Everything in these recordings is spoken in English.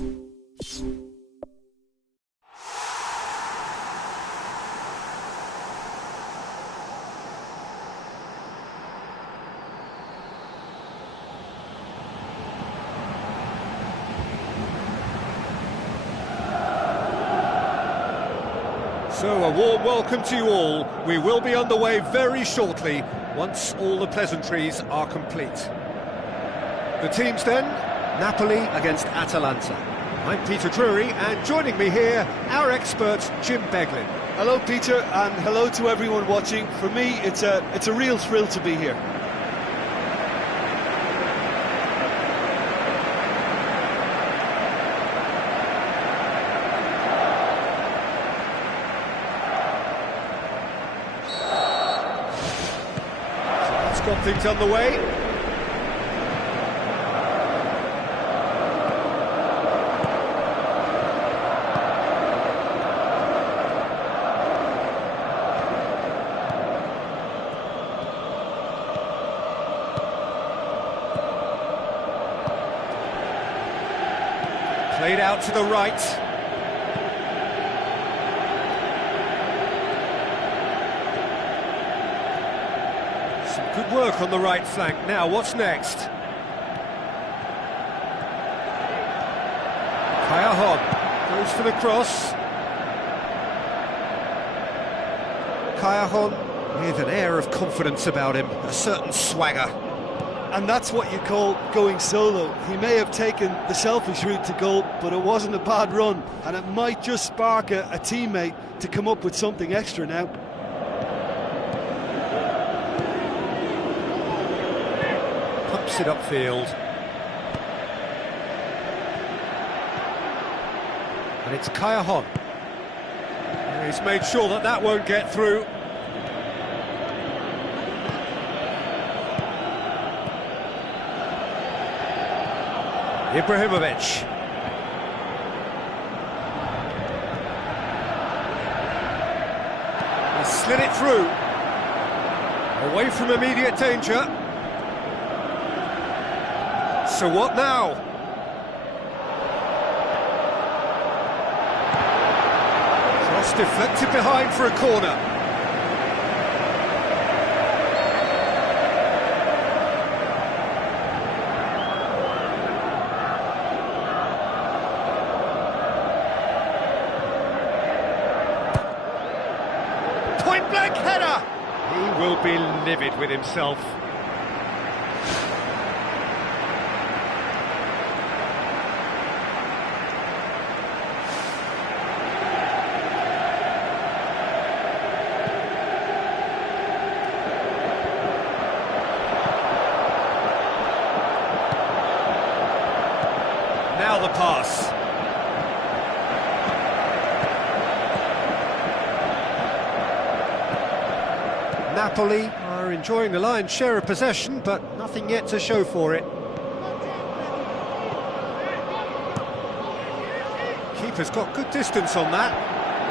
So a warm welcome to you all. We will be underway very shortly, once all the pleasantries are complete. The teams then, Napoli against Atalanta. I'm Peter Drury, and joining me here, our expert, Jim Beglin. Hello Peter, and hello to everyone watching. For me, it's a real thrill to be here. Got things underway. Played out to the right. Good work on the right flank. Now, what's next? Kayahon goes for the cross. Kayahon with an air of confidence about him, a certain swagger. And that's what you call going solo. He may have taken the selfish route to goal, but it wasn't a bad run, and it might just spark a teammate to come up with something extra now. It upfield, and it's Kayahon. He's made sure that that won't get through. Ibrahimovic. He slid it through, away from immediate danger. So what now? Cross deflected behind for a corner. Point blank header! He will be livid with himself. Now the pass. Napoli are enjoying the lion's share of possession, but nothing yet to show for it. Keeper's got good distance on that.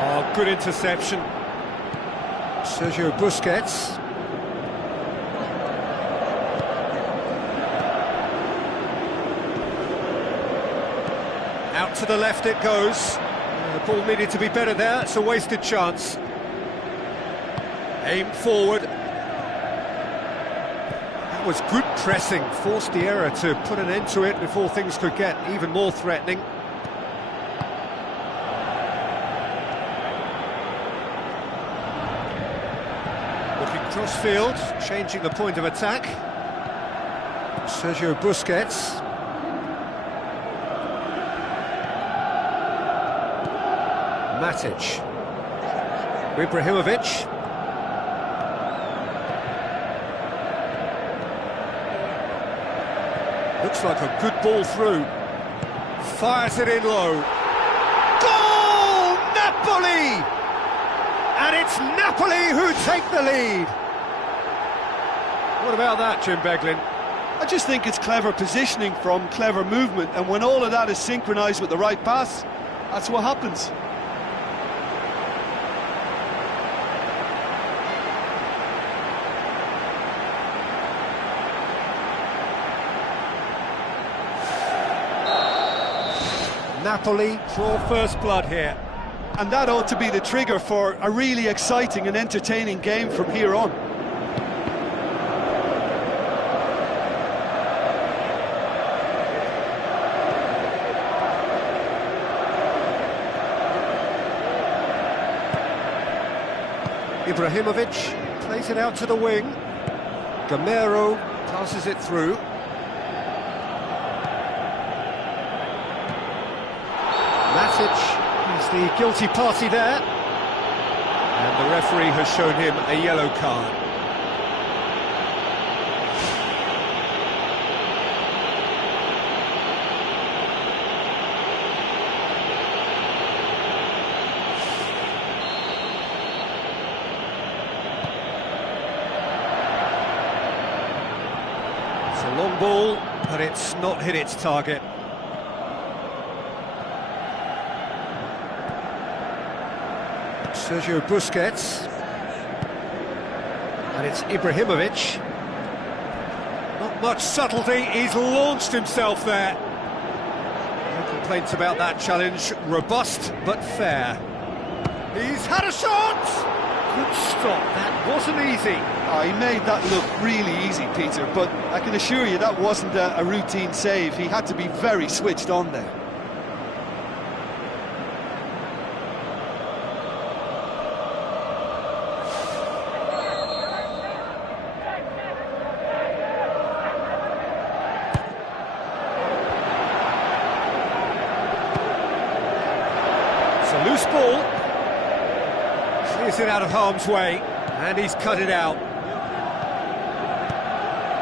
Oh, good interception. Sergio Busquets. Out to the left it goes. The ball needed to be better there. It's a wasted chance. Aimed forward. That was good pressing. Forced the error to put an end to it before things could get even more threatening. Looking cross-field, changing the point of attack. Sergio Busquets. Matic. Ibrahimovic. Looks like a good ball through. Fires it in low. Goal! Napoli! And it's Napoli who take the lead. What about that, Jim Beglin? I just think it's clever positioning from clever movement, and when all of that is synchronised with the right pass, that's what happens. Napoli draw first blood here. And that ought to be the trigger for a really exciting and entertaining game from here on. Ibrahimovic plays it out to the wing. Gamero passes it through. Matic, he's the guilty party there. And the referee has shown him a yellow card. It's a long ball, but it's not hit its target. Sergio Busquets, and it's Ibrahimovic. Not much subtlety, he's launched himself there. No complaints about that challenge, robust but fair. He's had a shot! Good stop, that wasn't easy. Oh, he made that look really easy, Peter, but I can assure you that wasn't a routine save. He had to be very switched on there. Loose ball, clears it out of harm's way, and he's cut it out.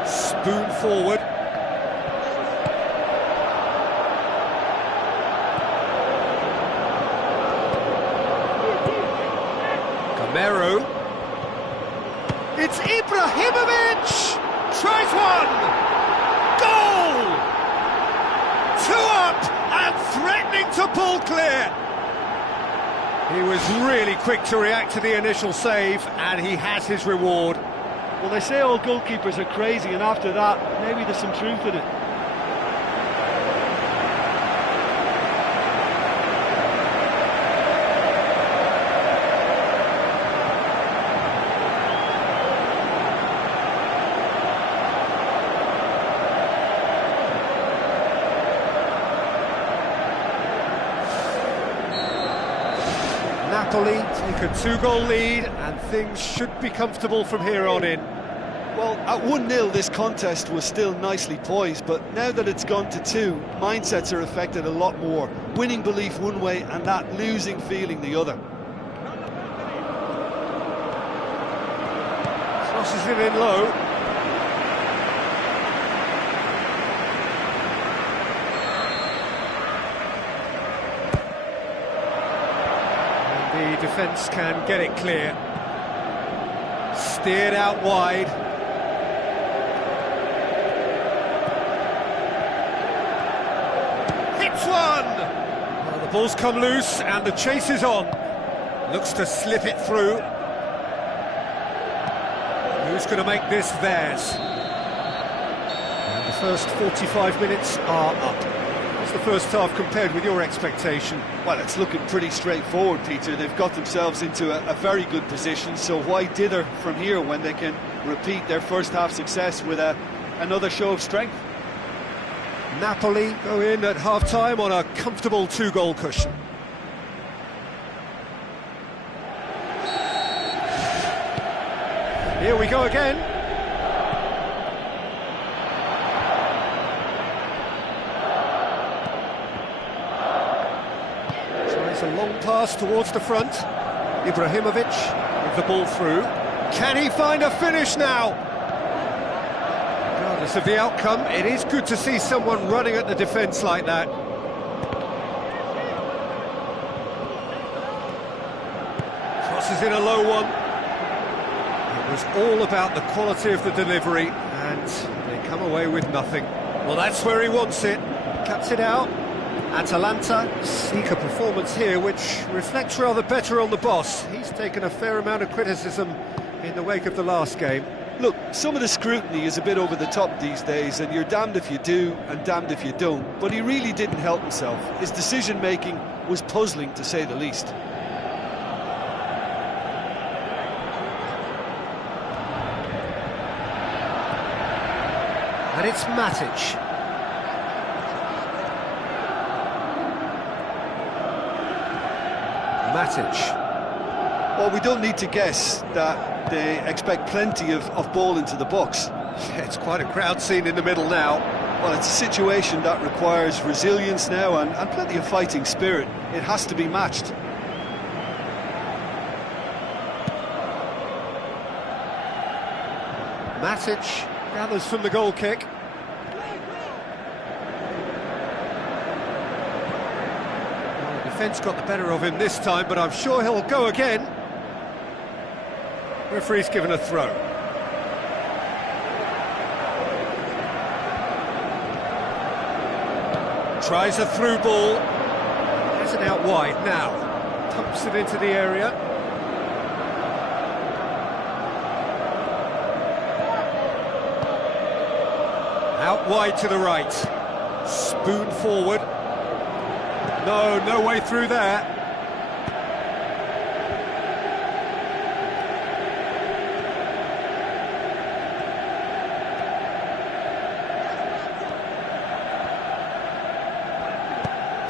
Spoon forward. Gamero. It's Ibrahimovic! Tries one! Goal! 2 up and threatening to pull clear. He was really quick to react to the initial save, and he has his reward. Well, they say all goalkeepers are crazy, and after that, maybe there's some truth in it. Napoli take a 2-goal lead, and things should be comfortable from here on in. Well, at 1-0 this contest was still nicely poised, but now that it's gone to 2, mindsets are affected a lot more. Winning belief one way and that losing feeling the other. Crosses it in low. The defence can get it clear. Steered out wide. Hits one! Well, the ball's come loose and the chase is on. Looks to slip it through. Who's going to make this theirs? And the first 45 minutes are up. How's the first half compared with your expectation? Well, it's looking pretty straightforward, Peter. They've got themselves into a very good position, so why dither from here when they can repeat their first half success with another show of strength? Napoli go in at half-time on a comfortable 2-goal cushion. Here we go again. Tries a long pass towards the front. Ibrahimovic with the ball through. Can he find a finish now? Regardless of the outcome, it is good to see someone running at the defence like that. Crosses in a low one. It was all about the quality of the delivery, and they come away with nothing. Well, that's where he wants it. Cuts it out. Atalanta seek a performance here which reflects rather better on the boss. He's taken a fair amount of criticism in the wake of the last game. Look, some of the scrutiny is a bit over the top these days, and you're damned if you do and damned if you don't. But he really didn't help himself. His decision-making was puzzling, to say the least. And it's Matic. Well, we don't need to guess that they expect plenty of ball into the box. Yeah, it's quite a crowd scene in the middle now. Well, it's a situation that requires resilience now and plenty of fighting spirit. It has to be matched. Matic gathers from the goal kick. Well, the defence got the better of him this time, but I'm sure he'll go again. Referee's given a throw. Tries a through ball. Has it out wide now. Pumps it into the area. Out wide to the right. Spoon forward. No way through there.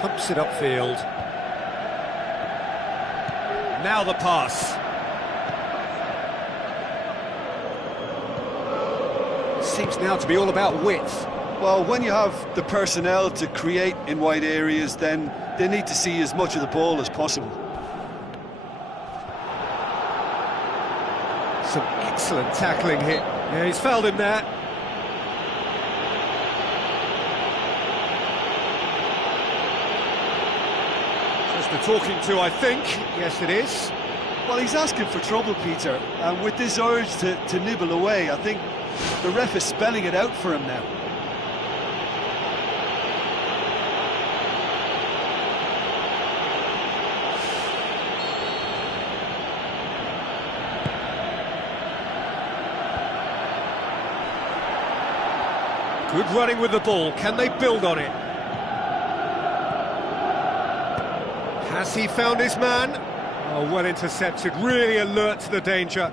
Pumps it upfield. Now the pass. Seems now to be all about width. Well, when you have the personnel to create in wide areas, then they need to see as much of the ball as possible. Some excellent tackling here. Yeah, he's fouled him there. Just the talking to, I think. Yes, it is. Well, he's asking for trouble, Peter, and with this urge to nibble away, I think the ref is spelling it out for him now. Good running with the ball. Can they build on it? Has he found his man? Oh, well intercepted. Really alert to the danger.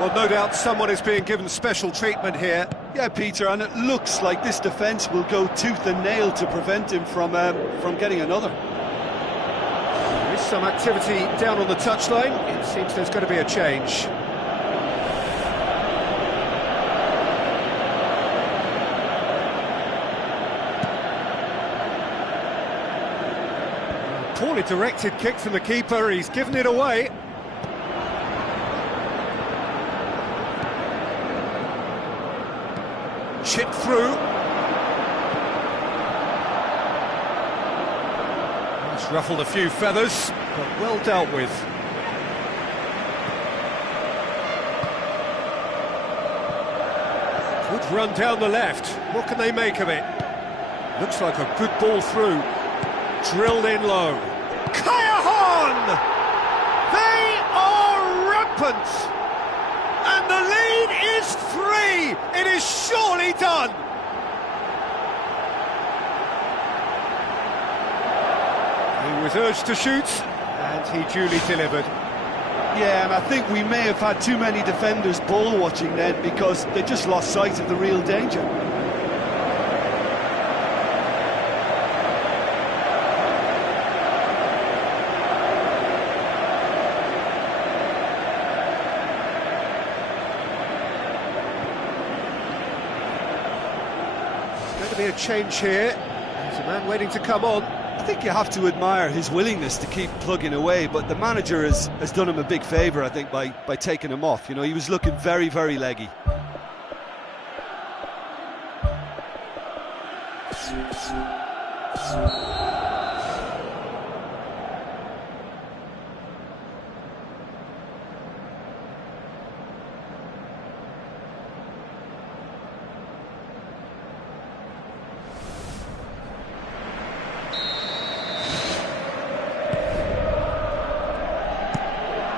Well, no doubt someone is being given special treatment here. Yeah, Peter, and it looks like this defence will go tooth and nail to prevent him from getting another. There is some activity down on the touchline. It seems there's going to be a change. Poorly directed kick from the keeper. He's given it away. Chipped through. It's ruffled a few feathers, but well dealt with. Good run down the left. What can they make of it? Looks like a good ball through. Drilled in low. Callahan! They are rampant! And the lead is 3! It is surely done! He was urged to shoot, and he duly delivered. Yeah, and I think we may have had too many defenders ball watching then because they just lost sight of the real danger. Going to be a change here. There's a man waiting to come on. I think you have to admire his willingness to keep plugging away, but the manager has done him a big favour, I think, by taking him off. You know, he was looking very, very leggy.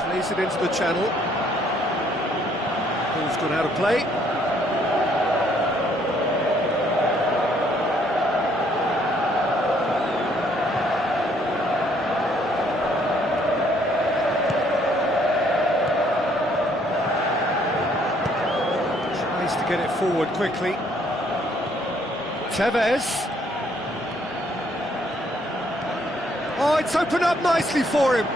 Plays it into the channel. It's gone out of play. Tries to get it forward quickly. Tevez. Oh, it's opened up nicely for him.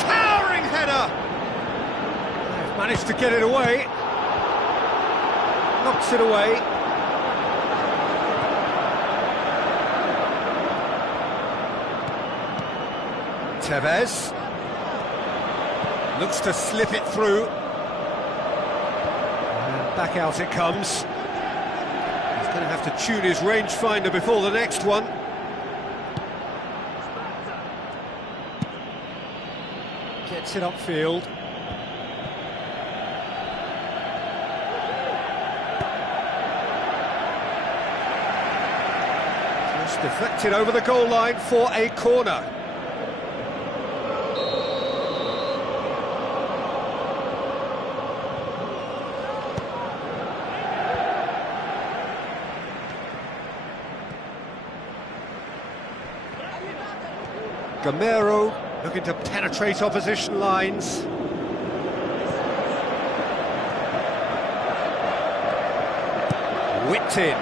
Towering header. Managed to get it away. Knocks it away. Tevez. Looks to slip it through. And back out it comes. He's going to have to tune his rangefinder before the next one. Gets it upfield. Just deflected over the goal line for a corner. Gamero looking to penetrate opposition lines. Whipped in.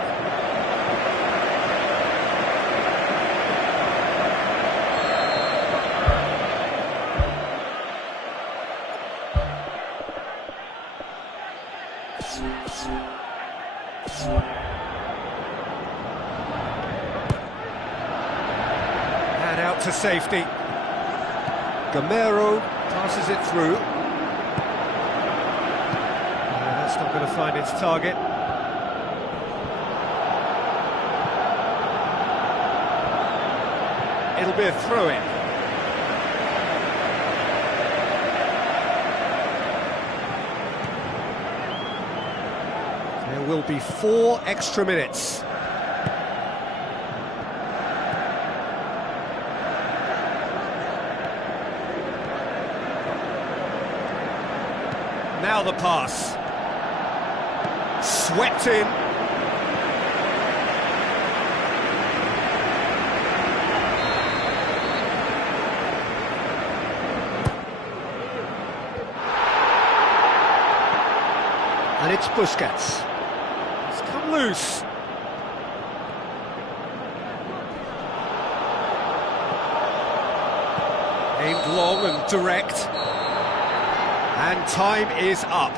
And out to safety. Gamero passes it through. That's not going to find its target. It'll be a throw-in. There will be 4 extra minutes. Now the pass. Swept in. And it's Busquets. It's come loose. Aimed long and direct. And time is up.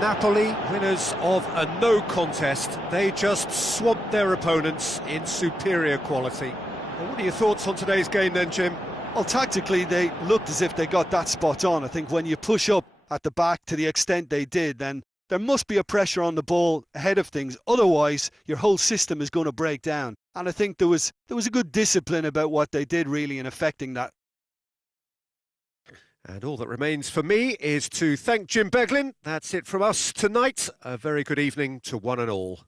Napoli, winners of a no contest. They just swamped their opponents in superior quality. Well, what are your thoughts on today's game then, Jim? Well, tactically, they looked as if they got that spot on. I think when you push up at the back to the extent they did, then there must be a pressure on the ball ahead of things. Otherwise, your whole system is going to break down. And I think there was a good discipline about what they did, really, in affecting that. And all that remains for me is to thank Jim Beglin. That's it from us tonight. A very good evening to one and all.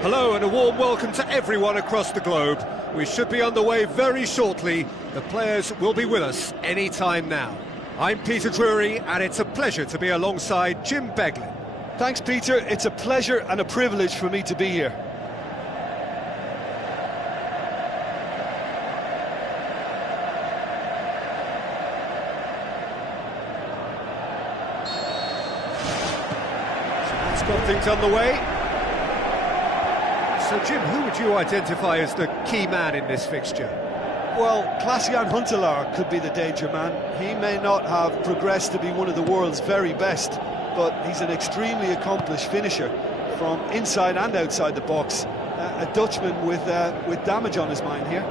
Hello and a warm welcome to everyone across the globe. We should be underway very shortly. The players will be with us any time now. I'm Peter Drury and it's a pleasure to be alongside Jim Beglin. Thanks, Peter. It's a pleasure and a privilege for me to be here. So that's got things underway. So, Jim, who would you identify as the key man in this fixture? Well, Klaas-Jan Huntelaar could be the danger man. He may not have progressed to be one of the world's very best, but he's an extremely accomplished finisher from inside and outside the box. A Dutchman with damage on his mind here.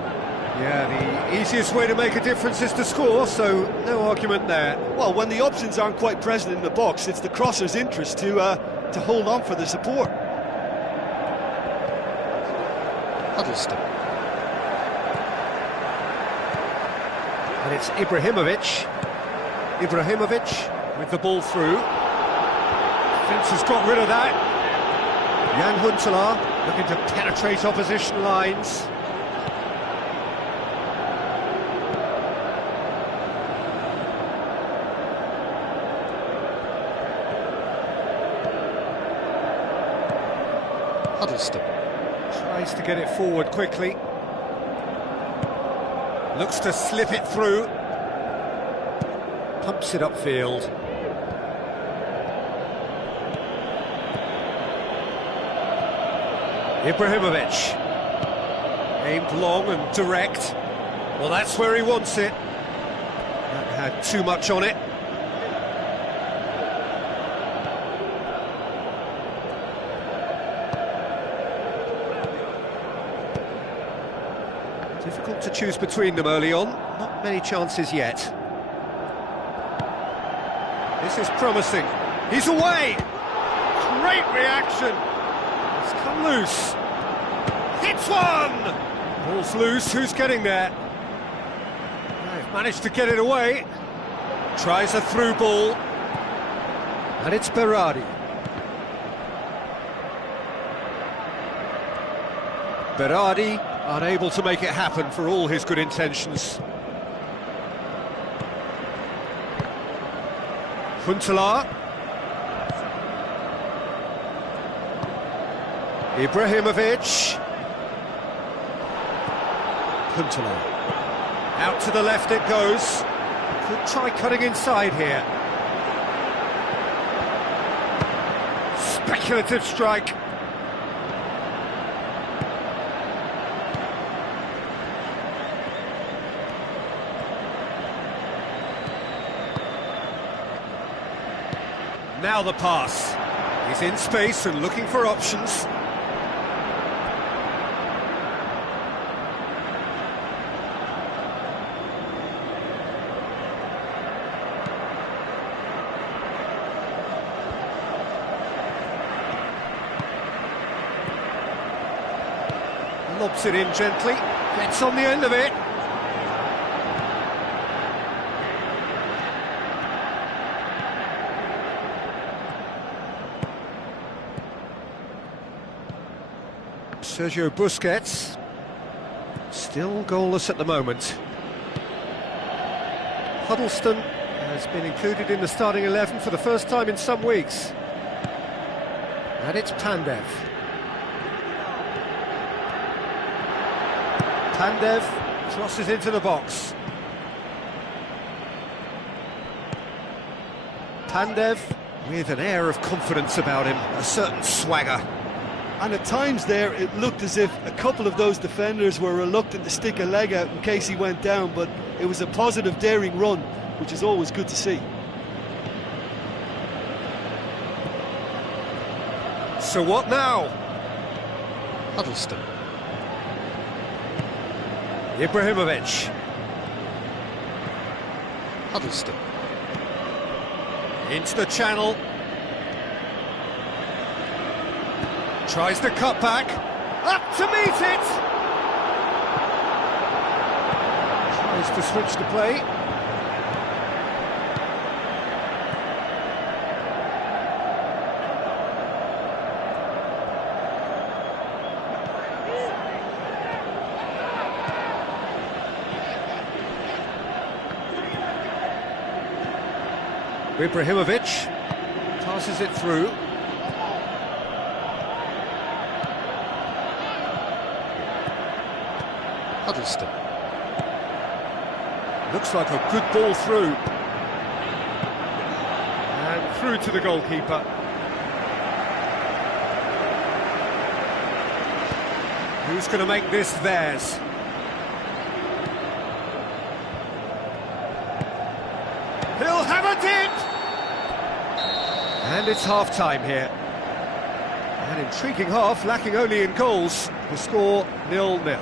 Yeah, the easiest way to make a difference is to score, so no argument there. Well, when the options aren't quite present in the box, it's the crosser's interest to hold on for the support. Huddleston. And it's Ibrahimovic. Ibrahimovic with the ball through. Fence has got rid of that. Jan Huntelaar looking to penetrate opposition lines. Huddleston tries to get it forward quickly. Looks to slip it through. Pumps it upfield. Ibrahimovic. Aimed long and direct. Well, that's where he wants it. That had too much on it. Difficult to choose between them early on. Not many chances yet. This is promising. He's away! Great reaction! It's come loose. Hits one! Ball's loose, who's getting there? They've managed to get it away. Tries a through ball. And it's Berardi. Berardi unable to make it happen for all his good intentions. Huntelaar. Ibrahimovic. Huntelaar. Out to the left it goes. Could try cutting inside here. Speculative strike. Now the pass. He's in space and looking for options. Lobs it in gently, gets on the end of it. Sergio Busquets, still goalless at the moment. Huddleston has been included in the starting 11 for the first time in some weeks. And it's Pandev. Pandev crosses into the box. Pandev with an air of confidence about him, a certain swagger. And at times there, it looked as if a couple of those defenders were reluctant to stick a leg out in case he went down, but it was a positive, daring run, which is always good to see. So what now? Huddleston. Ibrahimovic. Huddleston. Into the channel. Tries the cut back. Up to meet it! Tries to switch the play. Ibrahimovic passes it through. Huddleston. Looks like a good ball through. And through to the goalkeeper. Who's going to make this theirs? He'll have a dip! And it's half-time here. An intriguing half, lacking only in goals. The score 0-0.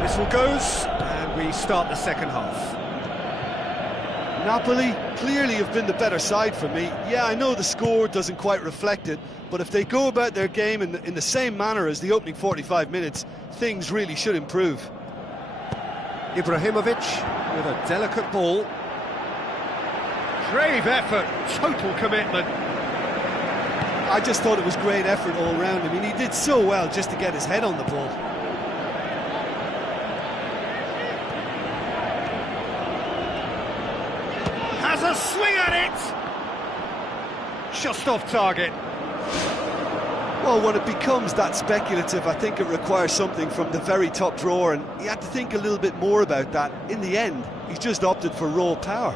Whistle goes, and we start the second half. Napoli clearly have been the better side for me. Yeah, I know the score doesn't quite reflect it, but if they go about their game in the same manner as the opening 45 minutes, things really should improve. Ibrahimovic with a delicate ball. Brave effort, total commitment. I just thought it was great effort all round. I mean, he did so well just to get his head on the ball. Has a swing at it! Just off target. Well, when it becomes that speculative, I think it requires something from the very top drawer, and he had to think a little bit more about that. In the end, he's just opted for raw power.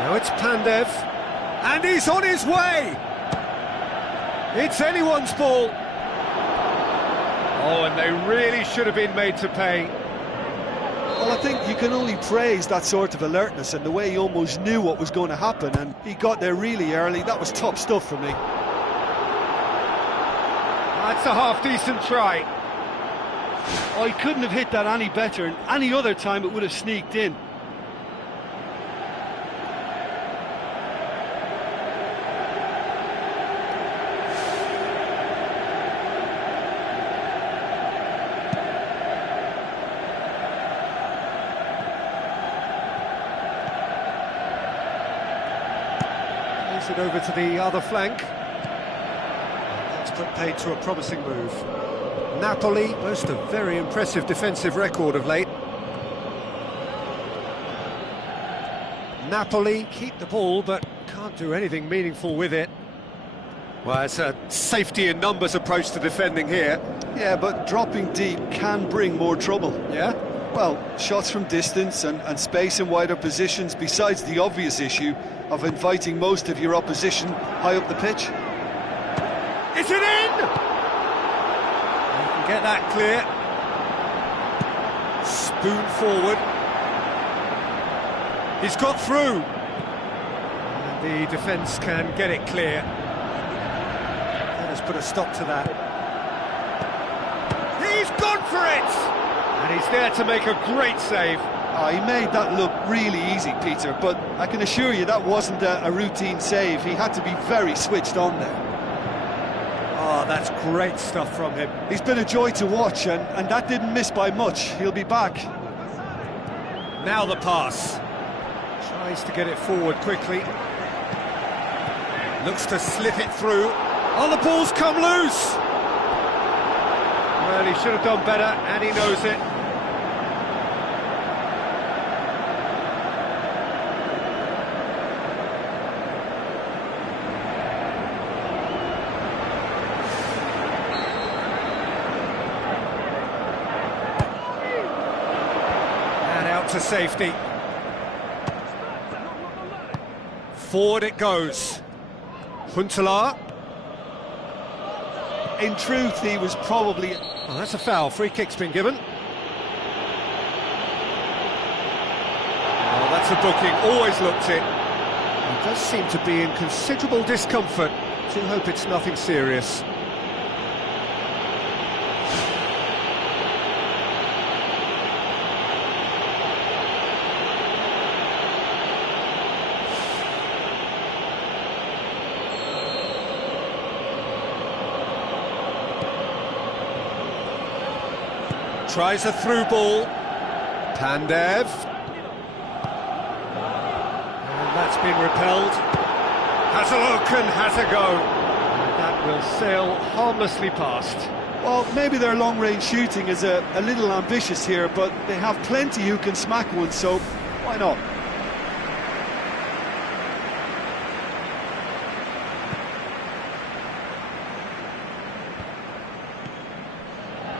Now it's Pandev, and he's on his way! It's anyone's ball! Oh, and they really should have been made to pay. Well, I think you can only praise that sort of alertness and the way he almost knew what was going to happen, and he got there really early. That was top stuff for me. That's a half-decent try. Oh, he couldn't have hit that any better, and any other time it would have sneaked in. It over to the other flank. That's put paid to a promising move. Napoli boast a very impressive defensive record of late. Napoli keep the ball but can't do anything meaningful with it. Well, it's a safety in numbers approach to defending here. Yeah, but dropping deep can bring more trouble. Yeah? Well, shots from distance and space in wider positions, besides the obvious issue of inviting most of your opposition high up the pitch. Is it in? You can get that clear. Spoon forward. He's got through. And the defence can get it clear. That has put a stop to that. He's gone for it! And he's there to make a great save. Oh, he made that look really easy, Peter, but I can assure you that wasn't a routine save. He had to be very switched on there. Oh, that's great stuff from him. He's been a joy to watch, and that didn't miss by much. He'll be back. Now the pass. Tries to get it forward quickly. Looks to slip it through. Oh, the ball's come loose! Well, he should have done better, and he knows it. And out to safety. Forward it goes. Huntelaar. In truth, he was probably... Oh, that's a foul. Free kick's been given. Oh, that's a booking. Always looked it. He does seem to be in considerable discomfort. Do hope it's nothing serious. Tries a through ball. Pandev. And that's been repelled. Has a look and has a go. And that will sail harmlessly past. Well, maybe their long-range shooting is a little ambitious here, but they have plenty who can smack one, so why not?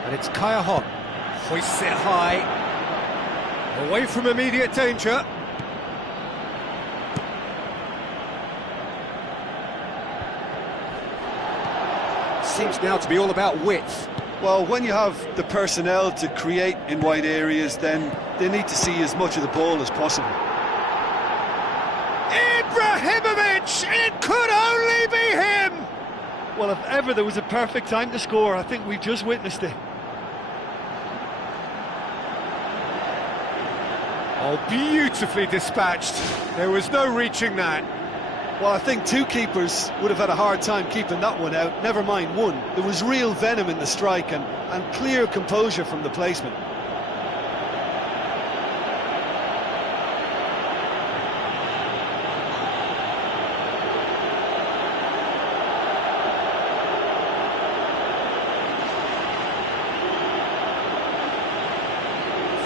And it's Kaya Hon. Hoists it high, away from immediate danger. Seems now to be all about width. Well, when you have the personnel to create in wide areas, then they need to see as much of the ball as possible. Ibrahimovic! It could only be him! Well, if ever there was a perfect time to score, I think we just witnessed it. Oh, beautifully dispatched. There was no reaching that. Well, I think two keepers would have had a hard time keeping that one out, never mind one. There was real venom in the strike and clear composure from the placement.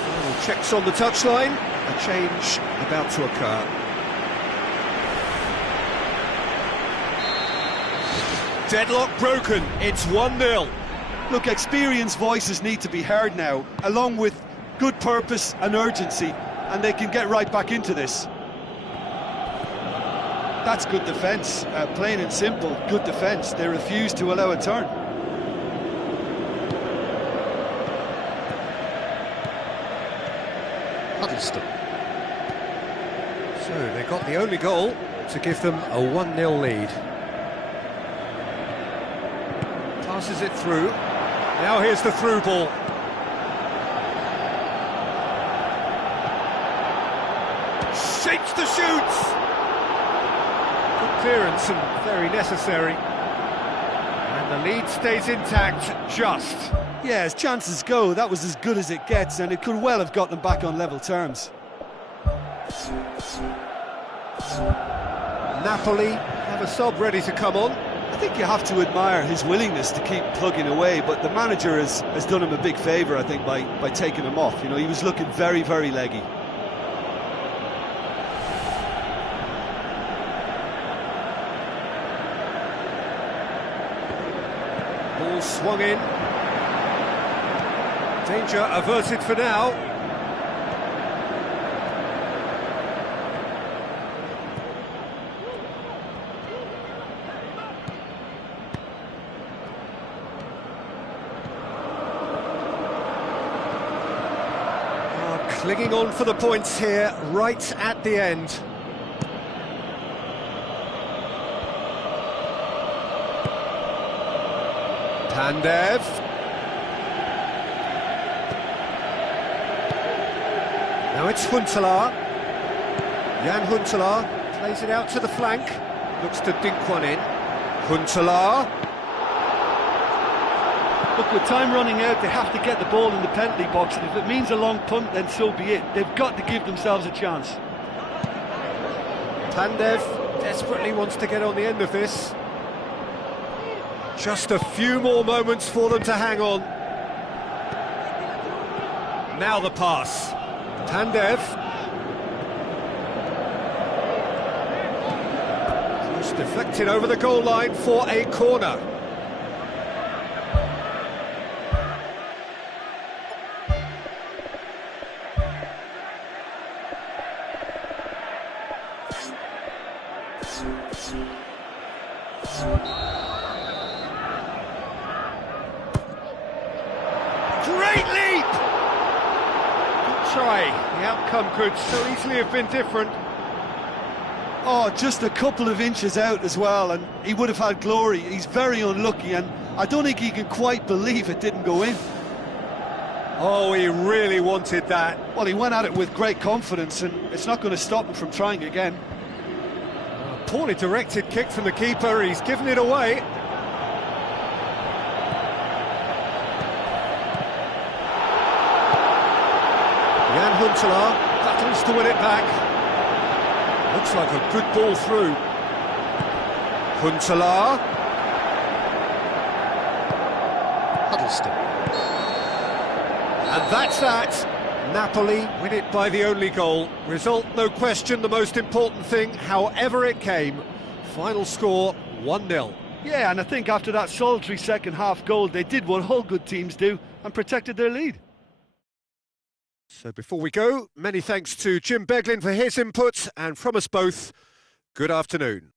Final checks on the touchline. A change about to occur. Deadlock broken, it's 1-0. Look, experienced voices need to be heard now, along with good purpose and urgency, and they can get right back into this. That's good defence, plain and simple, good defence. They refuse to allow a turn. Huddleston. So they got the only goal to give them a 1-0 lead. Passes it through. Now here's the through ball. Shapes the shoots. Good clearance and very necessary. And the lead stays intact, just. Yeah, as chances go, that was as good as it gets, and it could well have got them back on level terms. Napoli have a sub ready to come on. I think you have to admire his willingness to keep plugging away, but the manager has done him a big favour, I think, by taking him off. You know, he was looking very, very leggy. Ball swung in. Danger averted for now. Clinging on for the points here, right at the end. Pandev. Now it's Huntelaar. Jan Huntelaar plays it out to the flank. Looks to dink one in. Huntelaar. Look, with time running out, they have to get the ball in the penalty box, and if it means a long punt, then so be it. They've got to give themselves a chance. Pandev desperately wants to get on the end of this. Just a few more moments for them to hang on. Now the pass. Pandev. Just deflected over the goal line for a corner. Great leap! Good try. The outcome could so easily have been different. Oh, just a couple of inches out as well, and he would have had glory. He's very unlucky, and I don't think he can quite believe it didn't go in. Oh, he really wanted that. Well, he went at it with great confidence, and it's not going to stop him from trying again. Poorly directed kick from the keeper, he's given it away. Jan Huntelaar battles to win it back. Looks like a good ball through. Huntelaar. Huddleston. And that's that. Napoli win it by the only goal. Result, no question, the most important thing, however it came. Final score, 1-0. Yeah, and I think after that solitary second-half goal, they did what all good teams do and protected their lead. So before we go, many thanks to Jim Beglin for his input, and from us both, good afternoon.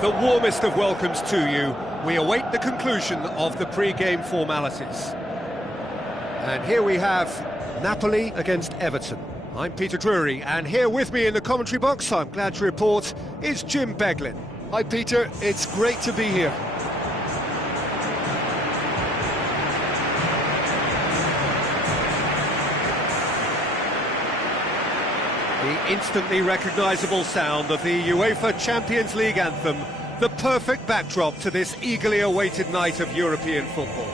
The warmest of welcomes to you. We await the conclusion of the pre-game formalities. And here we have Napoli against Everton. I'm Peter Drury, and here with me in the commentary box, I'm glad to report, is Jim Beglin. Hi Peter, it's great to be here. The instantly recognisable sound of the UEFA Champions League anthem, the perfect backdrop to this eagerly awaited night of European football.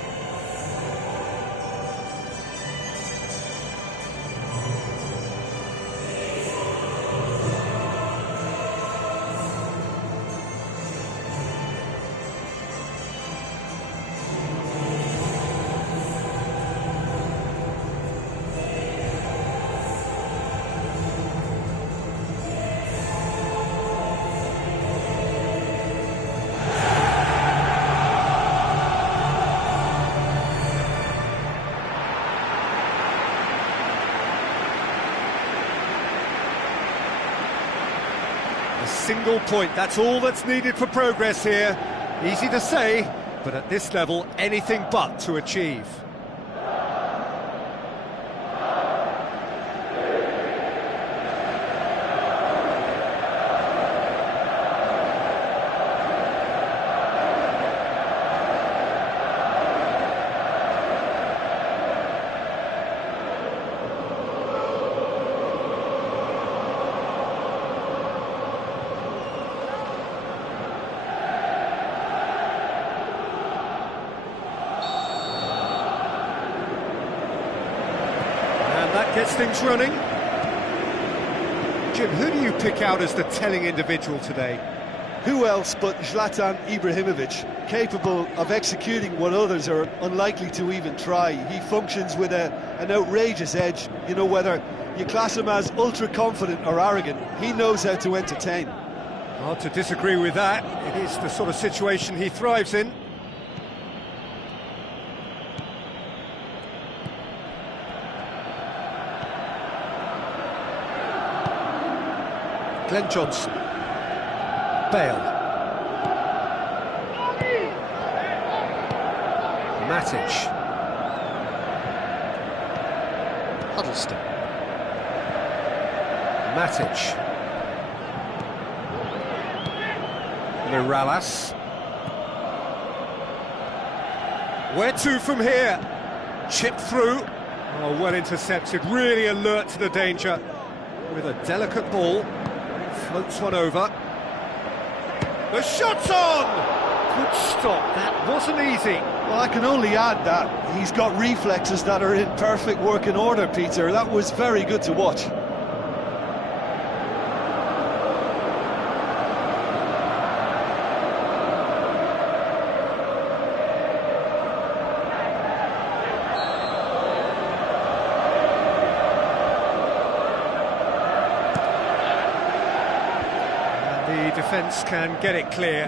A single point, that's all that's needed for progress here. Easy to say, but at this level, anything but to achieve. That gets things running. Jim, who do you pick out as the telling individual today? Who else but Zlatan Ibrahimovic, capable of executing what others are unlikely to even try. He functions with an outrageous edge. You know, whether you class him as ultra-confident or arrogant, he knows how to entertain. Hard to disagree with that. It is the sort of situation he thrives in. Glenn Johnson, Bale, Matic, Huddleston, Matic, Mirallas. Where to from here? Chipped through. Oh, well intercepted, really alert to the danger. With a delicate ball. Floats one over. The shot's on! Good stop, that wasn't easy. Well, I can only add that he's got reflexes that are in perfect working order, Peter. That was very good to watch. defence can get it clear.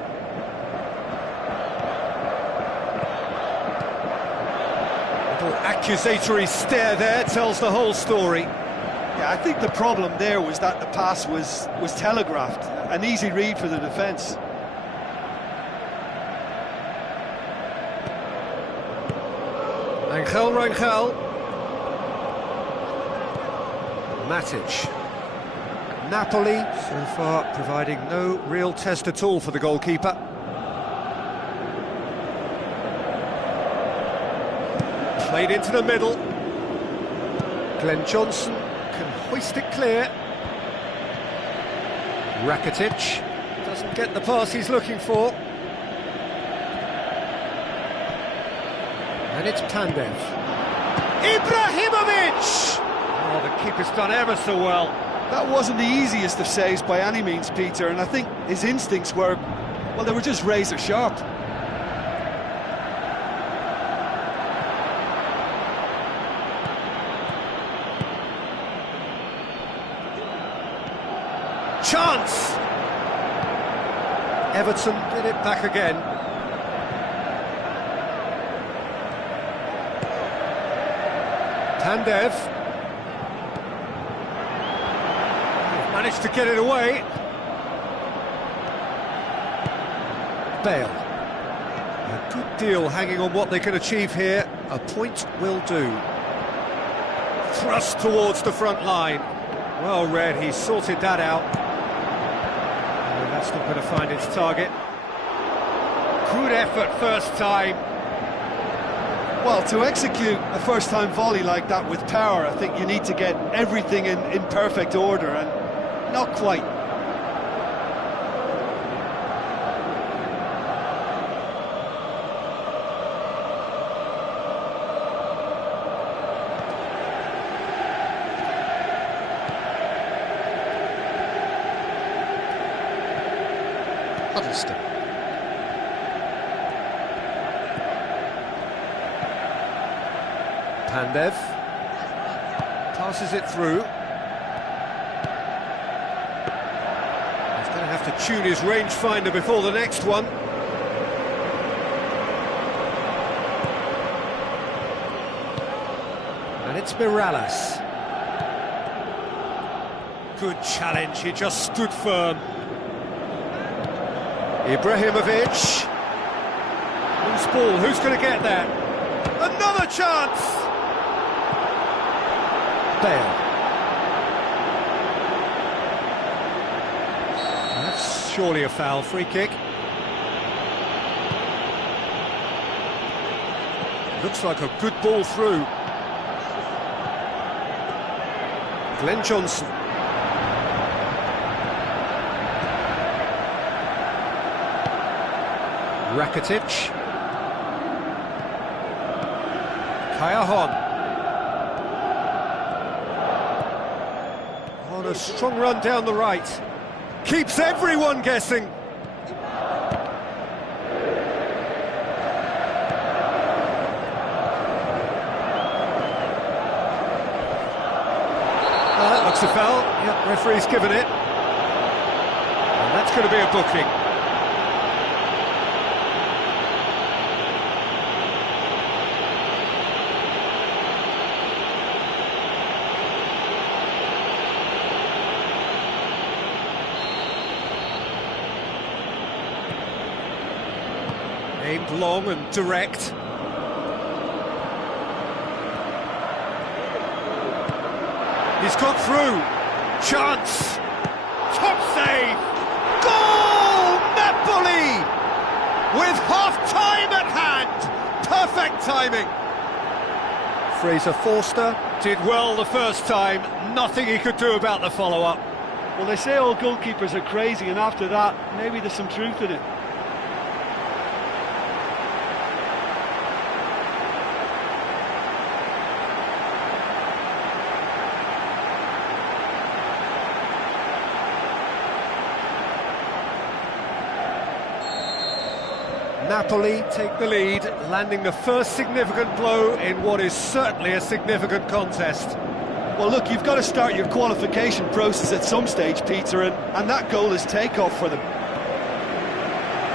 Little accusatory stare there tells the whole story. Yeah, I think the problem there was that the pass was telegraphed. An easy read for the defence. Rangel. Matic. Napoli, so far, providing no real test at all for the goalkeeper. Played into the middle. Glenn Johnson can hoist it clear. Rakitic doesn't get the pass he's looking for. And it's Pandev. Ibrahimovic! Oh, the keeper's done ever so well. That wasn't the easiest of saves by any means, Peter, and I think his instincts were, well, they were just razor sharp. Chance! Everton get it back again. Pandev. Managed to get it away. Bale. A good deal hanging on what they can achieve here. A point will do. Thrust towards the front line. Well read, he sorted that out. Oh, that's not going to find its target. Good effort first time. Well, to execute a first-time volley like that with power, I think you need to get everything in perfect order, and not quite. Huddleston. Pandev passes it through. He's going to have to tune his rangefinder before the next one. And it's Mirallas. Good challenge, he just stood firm. Ibrahimovic. Loose ball, who's going to get that? Another chance! Bale. That's surely a foul, free kick. Looks like a good ball through. Glenn Johnson. Rakitic. Kaya on a strong run down the right. Keeps everyone guessing. That looks a foul. Yep, referee's given it. And that's going to be a booking. Aimed long and direct. He's got through. Chance. Top save. Goal! Napoli! With half-time at hand. Perfect timing. Fraser Forster did well the first time. Nothing he could do about the follow-up. Well, they say all goalkeepers are crazy, and after that, maybe there's some truth in it. Napoli take the lead, landing the first significant blow in what is certainly a significant contest. Well, look, you've got to start your qualification process at some stage, Peter, and that goal is takeoff for them.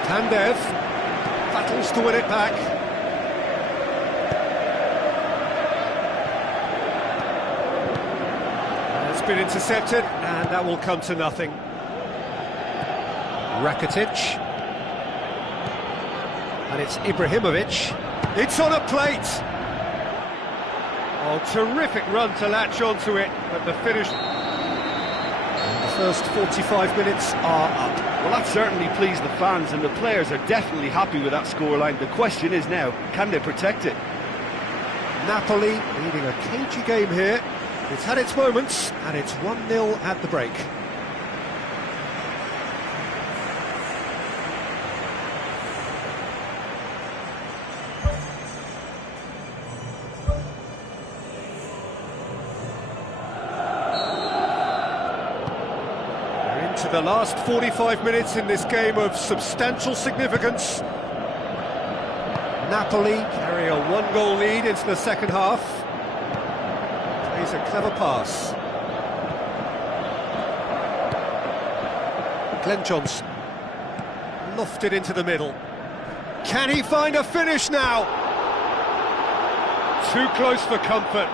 Pandev battles to win it back. It's been intercepted, and that will come to nothing. Rakitic. And it's Ibrahimovic. It's on a plate! Oh, terrific run to latch onto it, but the finish... And the first 45 minutes are up. Well, that certainly pleased the fans, and the players are definitely happy with that scoreline. The question is now, can they protect it? Napoli leading a cagey game here. It's had its moments, and it's 1-0 at the break. To the last 45 minutes in this game of substantial significance. Napoli carry a one-goal lead into the second half. Plays a clever pass. Glenn Johnson. Lofted into the middle. Can he find a finish now? Too close for comfort.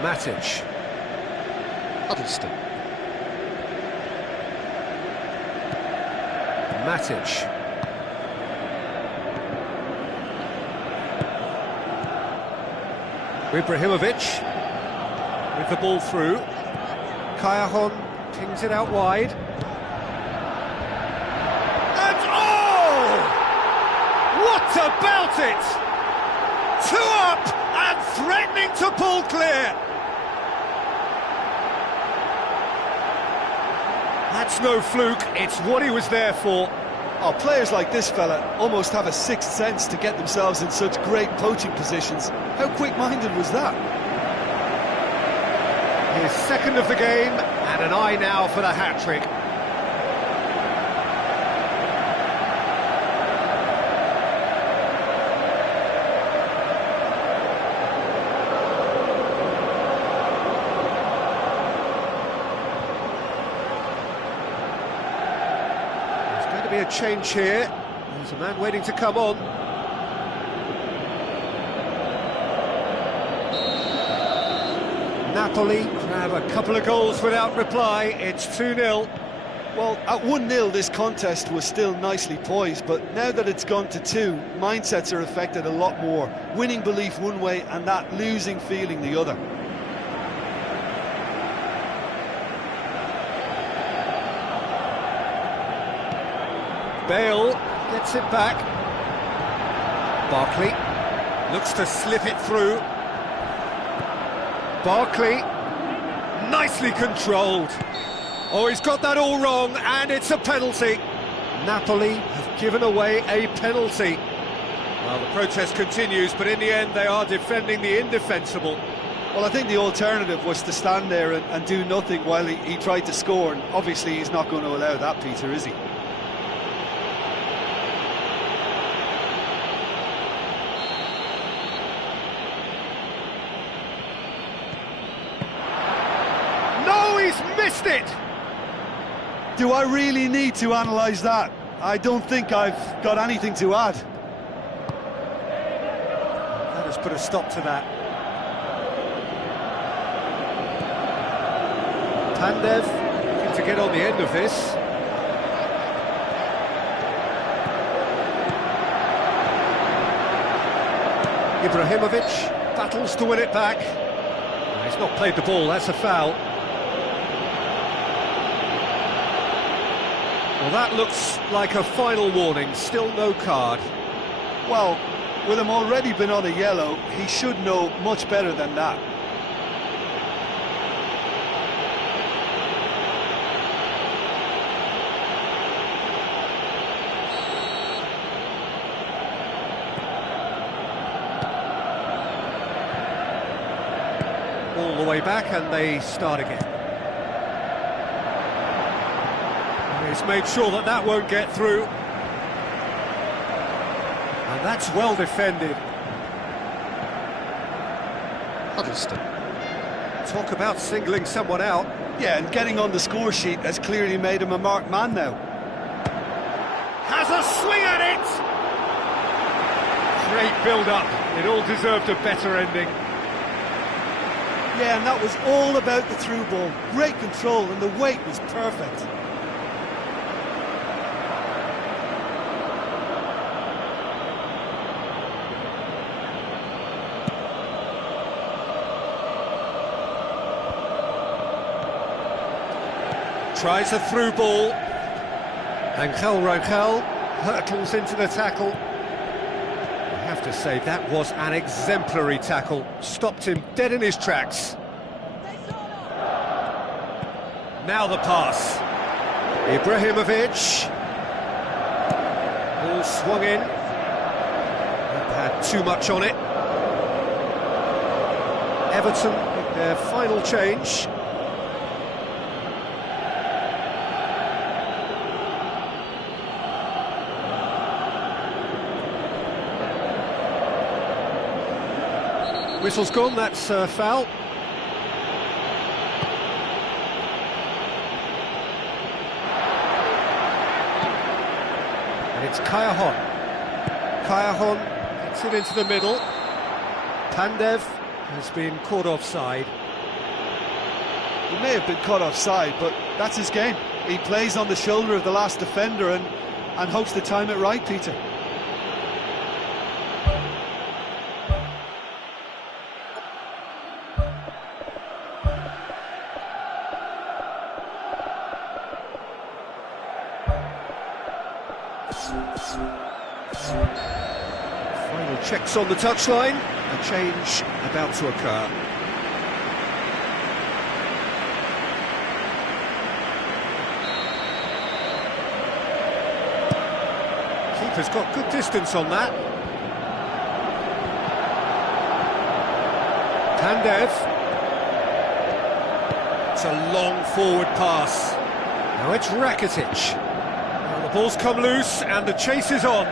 Matic. Huddleston. Matic. Ibrahimovic with the ball through. Cajon pings it out wide. And oh! What about it? Two up and threatening to pull clear. That's no fluke, it's what he was there for. Oh, players like this fella almost have a sixth sense to get themselves in such great poaching positions. How quick-minded was that? His second of the game, and an eye now for the hat-trick. Be a change here. There's a man waiting to come on. Napoli grab a couple of goals without reply. It's 2-0. Well, at 1-0 this contest was still nicely poised, but now that it's gone to 2, mindsets are affected a lot more. Winning belief one way and that losing feeling the other. Bale gets it back. Barkley looks to slip it through. Barkley, nicely controlled. Oh, he's got that all wrong, and it's a penalty. Napoli have given away a penalty. Well, the protest continues, but in the end they are defending the indefensible. Well, I think the alternative was to stand there and do nothing while he tried to score, and obviously he's not going to allow that, Peter, is he? Missed it! Do I really need to analyse that? I don't think I've got anything to add. That has put a stop to that. Pandev looking to get on the end of this. Ibrahimovic battles to win it back. He's not played the ball, that's a foul. Well, that looks like a final warning, still no card. Well, with him already been on a yellow, he should know much better than that. All the way back, and they start again. He's made sure that that won't get through. And that's well defended. Huddleston. Talk about singling someone out. Yeah, and getting on the score sheet has clearly made him a marked man now. Has a swing at it! Great build-up. It all deserved a better ending. Yeah, and that was all about the through ball. Great control, and the weight was perfect. Tries a through ball. Angel hurtles into the tackle. I have to say, that was an exemplary tackle. Stopped him dead in his tracks. Now the pass. Ibrahimovic. Ball swung in. Had too much on it. Everton with their final change. Whistle's gone, that's a foul. And it's Kayahon. Kayahon gets it into the middle. Pandev has been caught offside. He may have been caught offside, but that's his game. He plays on the shoulder of the last defender and hopes to time it right, Peter. Final checks on the touchline. A change about to occur. Keeper's got good distance on that. Pandev. It's a long forward pass. Now it's Rakitic. Now the ball's come loose and the chase is on.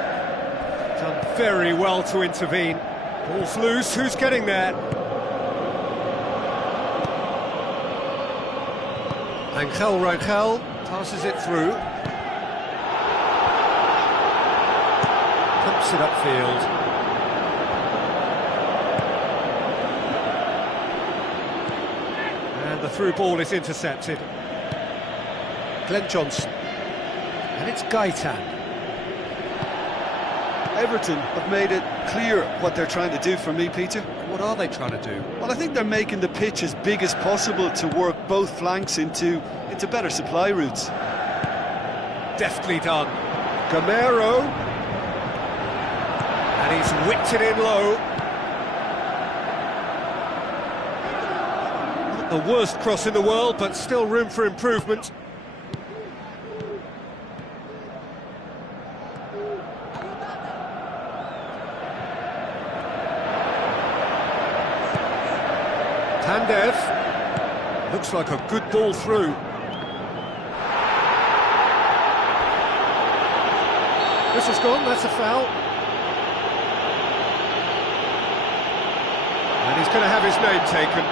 Done very well to intervene. Ball's loose, who's getting there? Angel passes it through. Pumps it upfield. And the through ball is intercepted. Glenn Johnson. And it's Gaitan. Everton have made it clear what they're trying to do for me, Peter. What are they trying to do? Well, I think they're making the pitch as big as possible to work both flanks into better supply routes. Deftly done. Gamero. And he's whipped it in low. Not the worst cross in the world, but still room for improvement. Pandev, looks like a good ball through. This is gone, that's a foul. And he's going to have his name taken.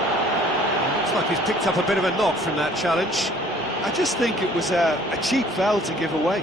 It looks like he's picked up a bit of a knock from that challenge. I just think it was a cheap foul to give away.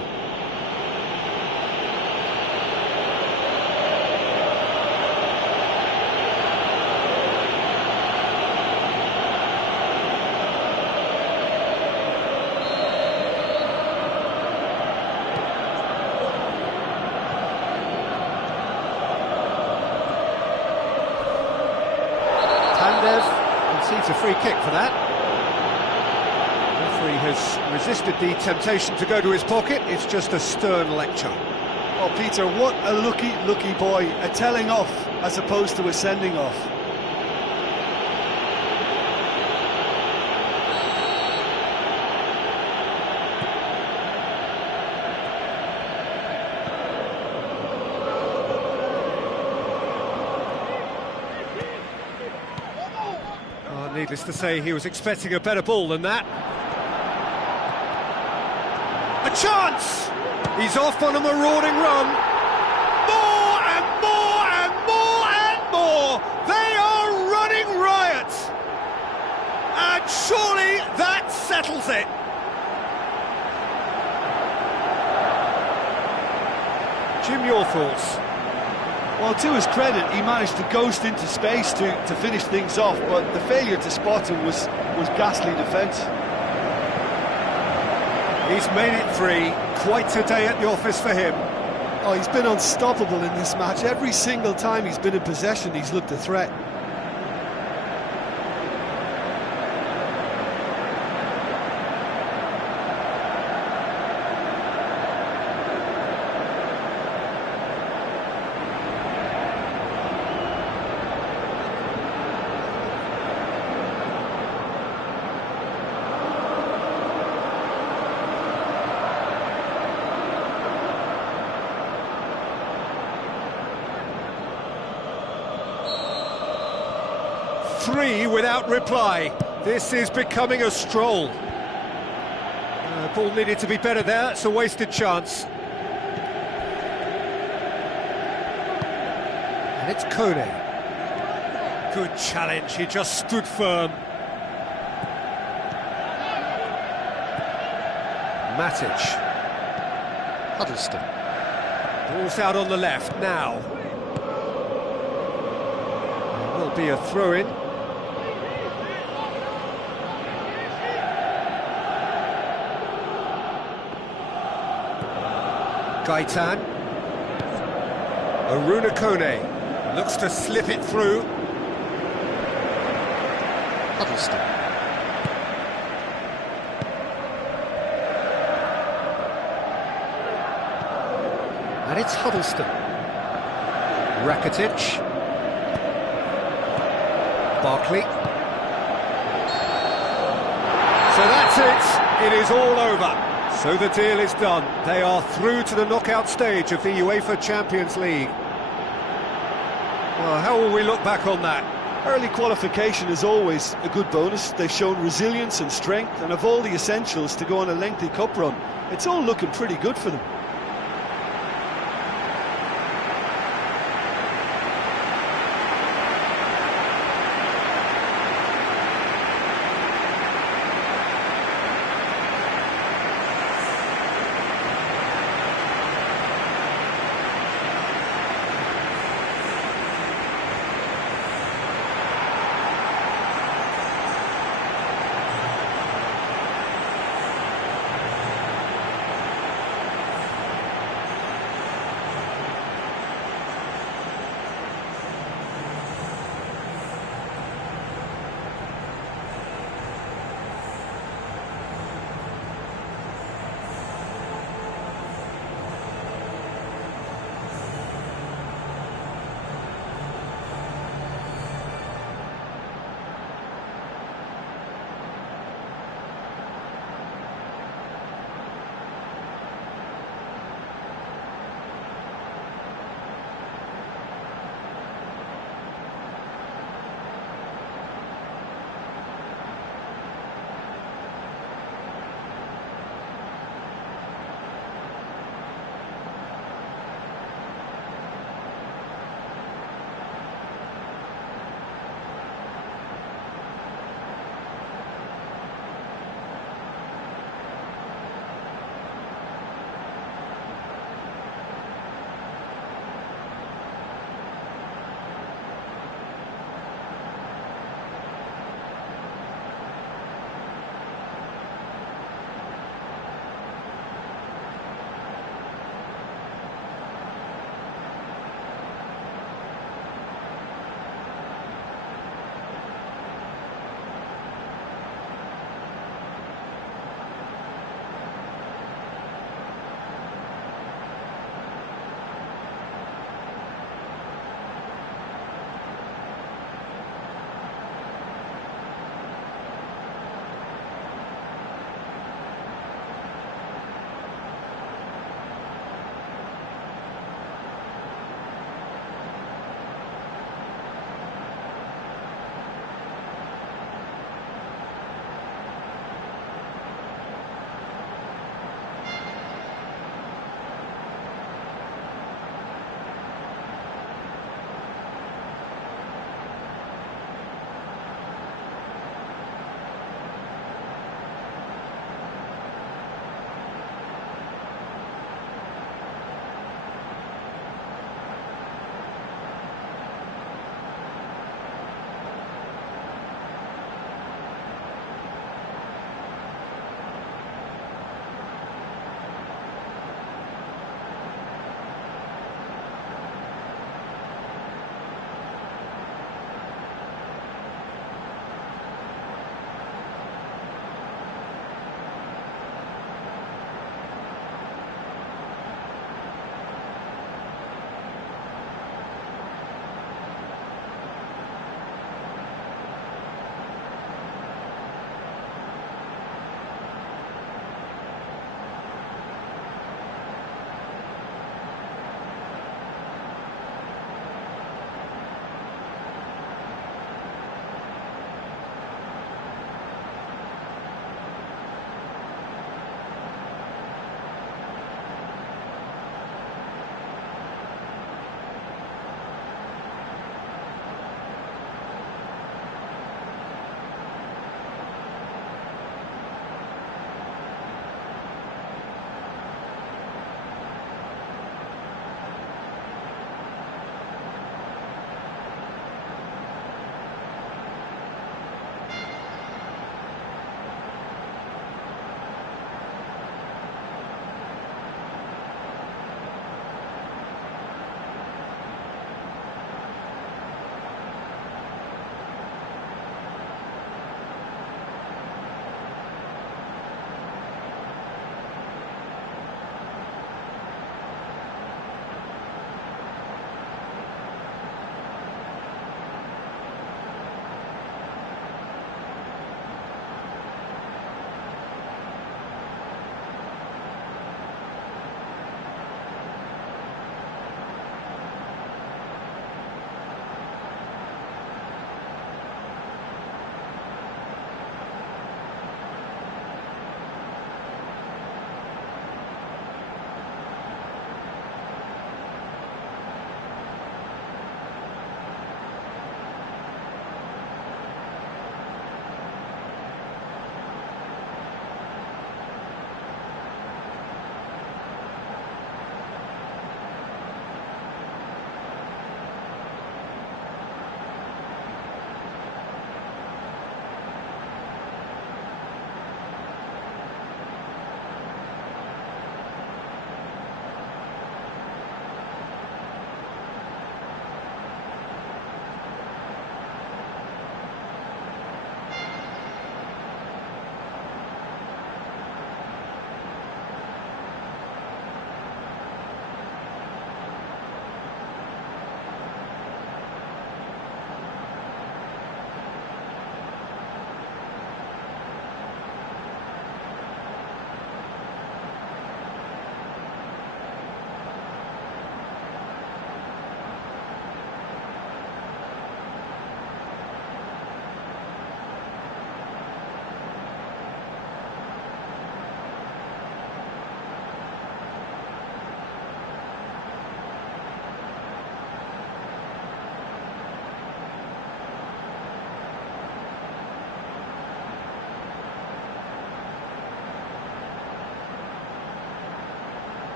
Concedes a free kick for that. The referee has resisted the temptation to go to his pocket. It's just a stern lecture. Oh, Peter, what a lucky boy. A telling off as opposed to a sending off. Needless to say, he was expecting a better ball than that. A chance! He's off on a marauding run. More and more and more and more! They are running riot! And surely that settles it. Jim, your thoughts? Well, to his credit, he managed to ghost into space to finish things off, but the failure to spot him was ghastly defence. He's made it 3. Quite a day at the office for him. Oh, he's been unstoppable in this match. Every single time he's been in possession, he's looked a threat. Three without reply. This is becoming a stroll. Ball needed to be better there. It's a wasted chance. And it's Kone. Good challenge. He just stood firm. Matic. Huddleston. Ball's out on the left now. There will be a throw-in. Gaitan. Aruna Kone looks to slip it through. Huddleston. And it's Huddleston. Rakitic. Barkley. So that's it. It is all over. So the deal is done. They are through to the knockout stage of the UEFA Champions League. Well, how will we look back on that? Early qualification is always a good bonus. They've shown resilience and strength and have all the essentials to go on a lengthy cup run. It's all looking pretty good for them.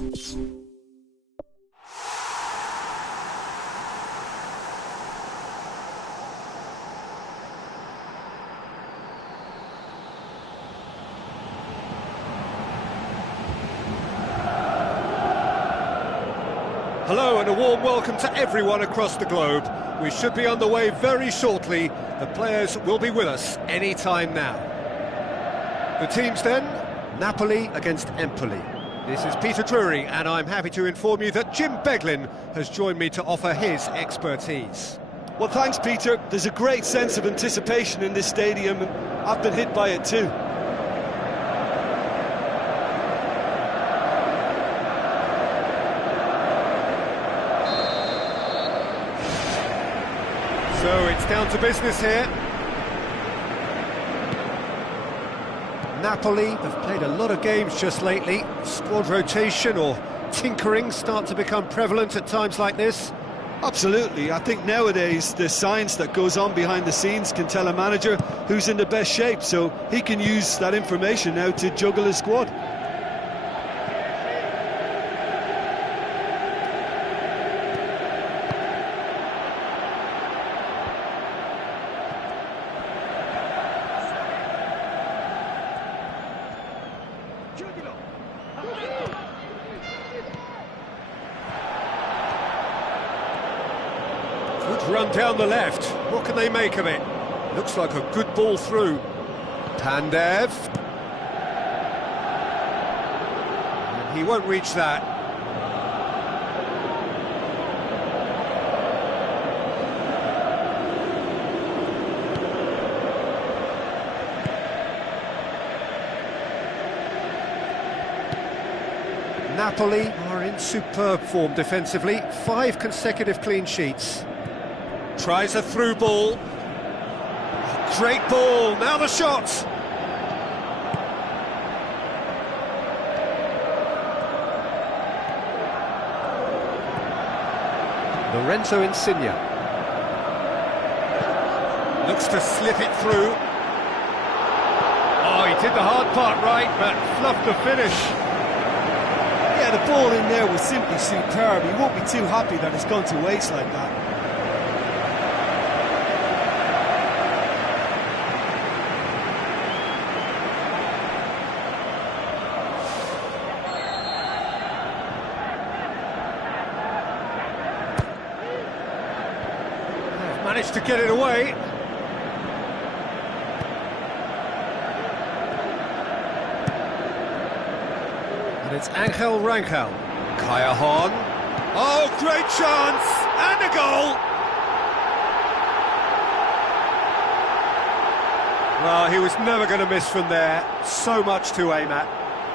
Hello and a warm welcome to everyone across the globe. We should be underway very shortly. The players will be with us any time now. The teams then, Napoli against Empoli. This is Peter Drury and I'm happy to inform you that Jim Beglin has joined me to offer his expertise. Well, thanks, Peter. There's a great sense of anticipation in this stadium, and I've been hit by it too. So it's down to business here. Napoli have played a lot of games just lately. Squad rotation or tinkering start to become prevalent at times like this. Absolutely. I think nowadays the science that goes on behind the scenes can tell a manager who's in the best shape, so he can use that information now to juggle his squad. Good run down the left. What can they make of it? Looks like a good ball through. Pandev. And he won't reach that. Napoli are in superb form defensively. 5 consecutive clean sheets. Tries a through ball. Great ball, now the shot! Lorenzo Insigne. Looks to slip it through. Oh, he did the hard part right, but fluffed the finish. Yeah, the ball in there was simply superb. He won't be too happy that it's gone to waste like that. Managed to get it away. And it's Angel Rangel. Kaya. Oh, great chance! And a goal! Well, he was never going to miss from there. So much to aim at.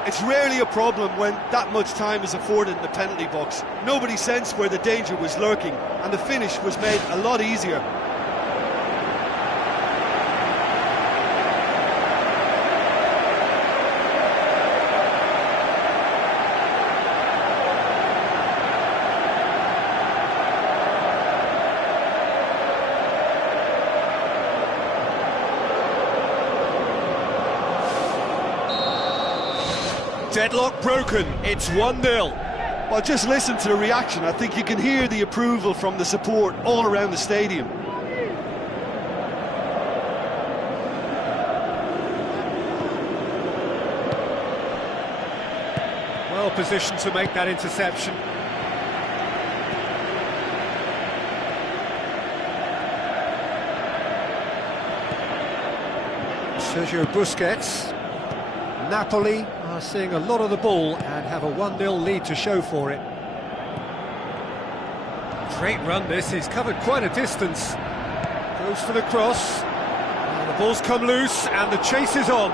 It's rarely a problem when that much time is afforded in the penalty box. Nobody sensed where the danger was lurking, and the finish was made a lot easier. Deadlock broken, it's 1-0. Well, just listen to the reaction. I think you can hear the approval from the support all around the stadium. Well positioned to make that interception. Sergio Busquets. Napoli are seeing a lot of the ball and have a 1-0 lead to show for it. Great run this, he's covered quite a distance. Goes for the cross. And the ball's come loose and the chase is on.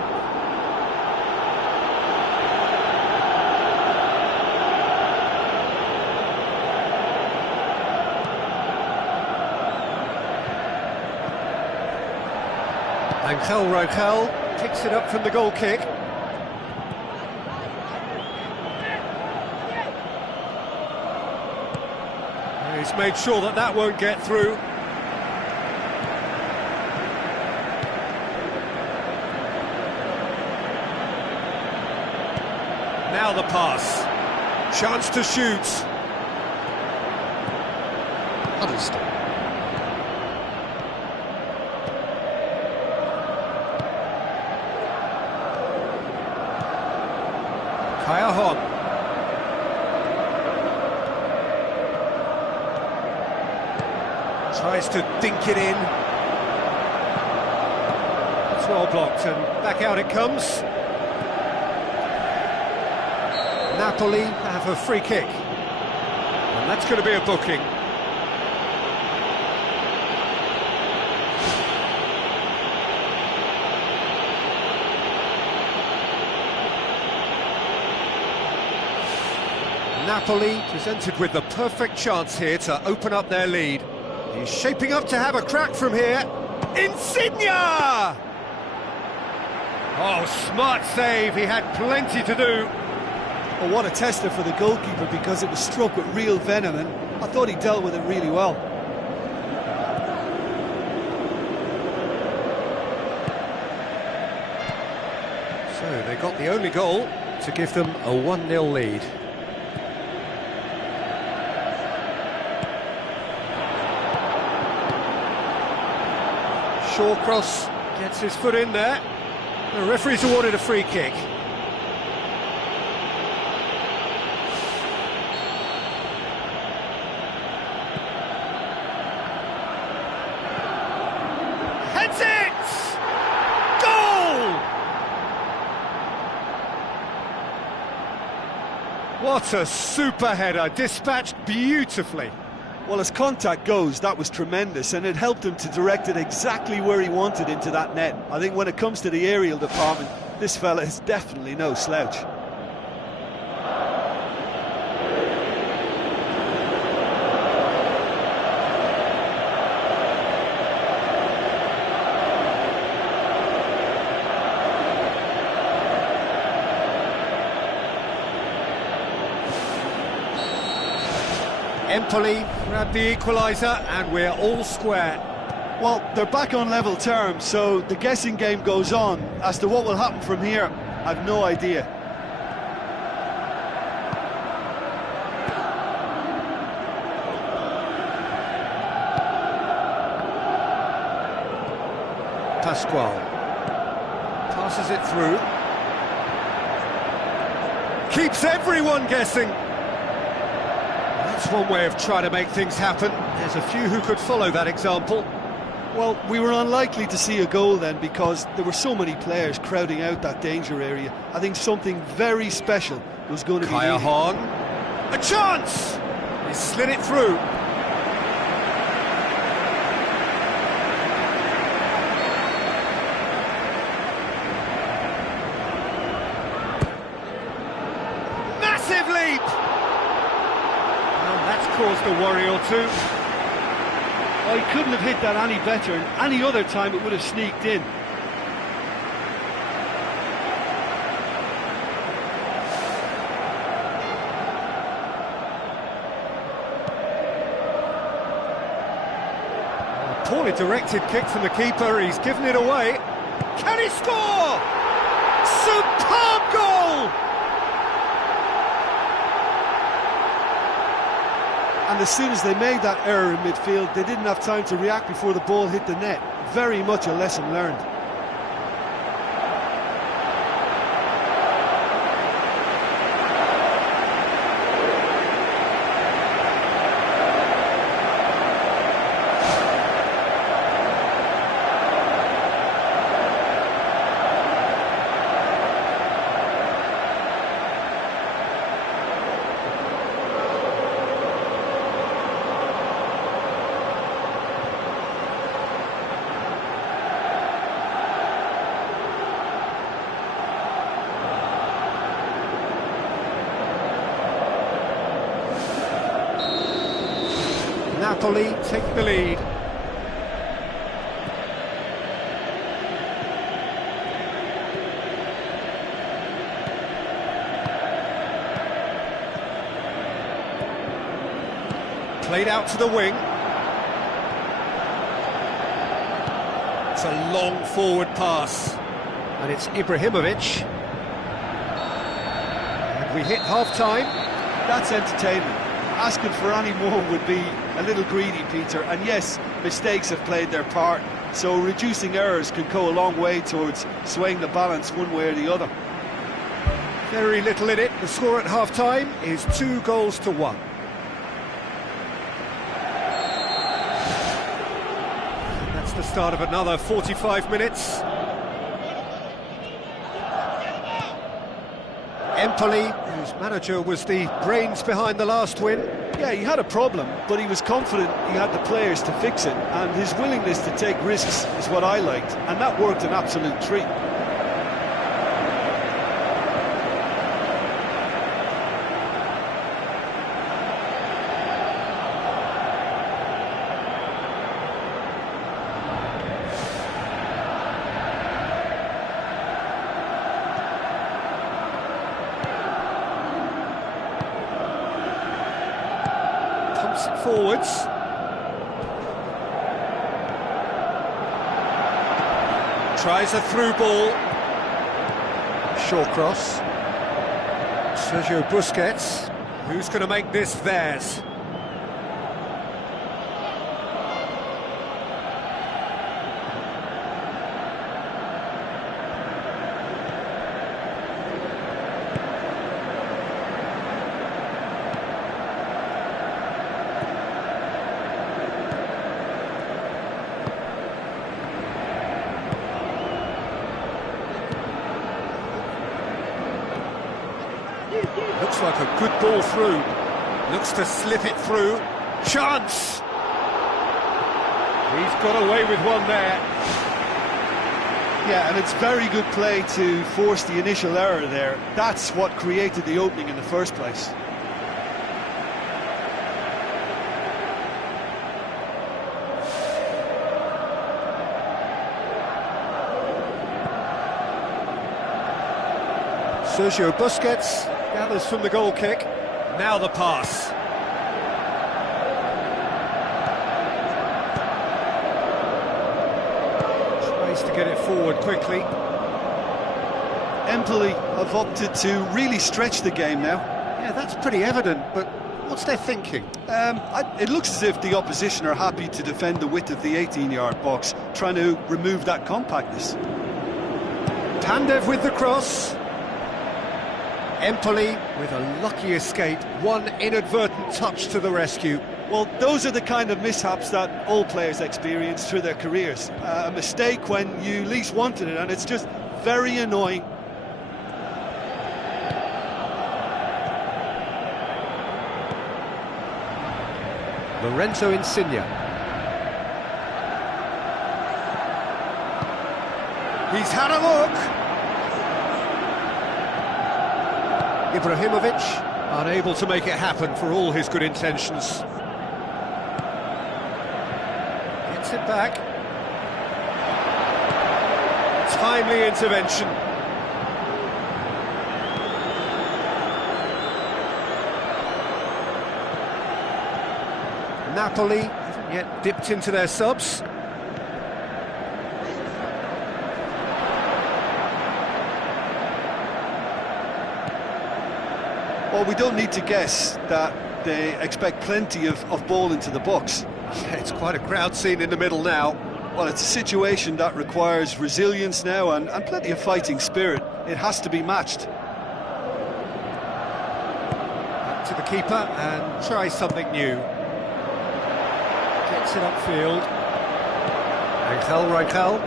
Angel Rangel picks it up from the goal kick. He's made sure that that won't get through. Now the pass. Chance to shoot. Huddleston. Kaya tries to dink it in. It's well blocked and back out it comes. Napoli have a free kick. And that's going to be a booking. Napoli presented with the perfect chance here to open up their lead. He's shaping up to have a crack from here. Insigne! Oh, smart save. He had plenty to do. Well, what a tester for the goalkeeper, because it was struck with real venom, and I thought he dealt with it really well. So they got the only goal to give them a 1-0 lead. Shawcross gets his foot in there. The referee's awarded a free kick. Heads it! Goal! What a super header, dispatched beautifully. Well, as contact goes, that was tremendous, and it helped him to direct it exactly where he wanted into that net. I think when it comes to the aerial department, this fella is definitely no slouch. Empoli grabbed the equaliser and we're all square. Well, they're back on level terms, so the guessing game goes on. As to what will happen from here, I've no idea. Pasquale passes it through. Keeps everyone guessing. That's one way of trying to make things happen. There's a few who could follow that example. Well, we were unlikely to see a goal then, because there were so many players crowding out that danger area. I think something very special was going to be Kaya needed. a chance! He slid it through. Massive leap! That's caused a worry or two. Oh, he couldn't have hit that any better, and any other time it would have sneaked in. A poorly directed kick from the keeper, he's given it away. Can he score? Superb goal! And as soon as they made that error in midfield, they didn't have time to react before the ball hit the net. Very much a lesson learned. Napoli take the lead. Played out to the wing. It's a long forward pass. And it's Ibrahimovic. And we hit half-time. That's entertainment. Asking for any more would be a little greedy, Peter. And yes, mistakes have played their part, so reducing errors can go a long way towards swaying the balance one way or the other. Very little in it. The score at half-time is 2-1. That's the start of another 45 minutes. Empoli, whose manager was the brains behind the last win. Yeah, he had a problem, but he was confident he had the players to fix it, and his willingness to take risks is what I liked, and that worked an absolute treat. Pumps it forwards. Tries a through ball. Short cross. Sergio Busquets. Who's going to make this theirs? Looks like a good ball through. Looks to slip it through. Chance! He's got away with one there. Yeah, and it's very good play to force the initial error there. That's what created the opening in the first place. Sergio Busquets gathers from the goal kick. Now the pass. Tries to get it forward quickly. Empoli have opted to really stretch the game now. Yeah, that's pretty evident, but what's their thinking? It looks as if the opposition are happy to defend the width of the 18-yard box, trying to remove that compactness. Pandev with the cross. Empoli with a lucky escape, one inadvertent touch to the rescue. Well, those are the kind of mishaps that all players experience through their careers. A mistake when you least wanted it, and it's just very annoying. Lorenzo Insigne. He's had a look. Ibrahimovic, unable to make it happen for all his good intentions. Gets it back. Timely intervention. Napoli haven't yet dipped into their subs. Well, we don't need to guess that they expect plenty of ball into the box. Yeah, it's quite a crowd scene in the middle now. Well, it's a situation that requires resilience now and plenty of fighting spirit. It has to be matched. Back to the keeper and try something new. Gets it upfield. Reichel.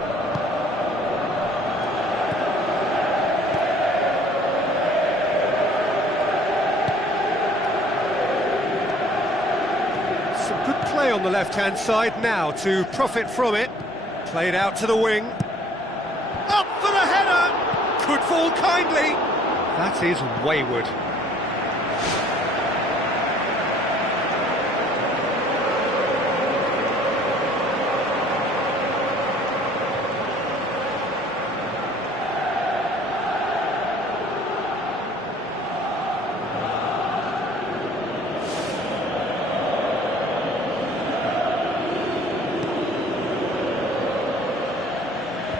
Play on the left-hand side now to profit from it. Played out to the wing. Up for the header! Could fall kindly. That is wayward.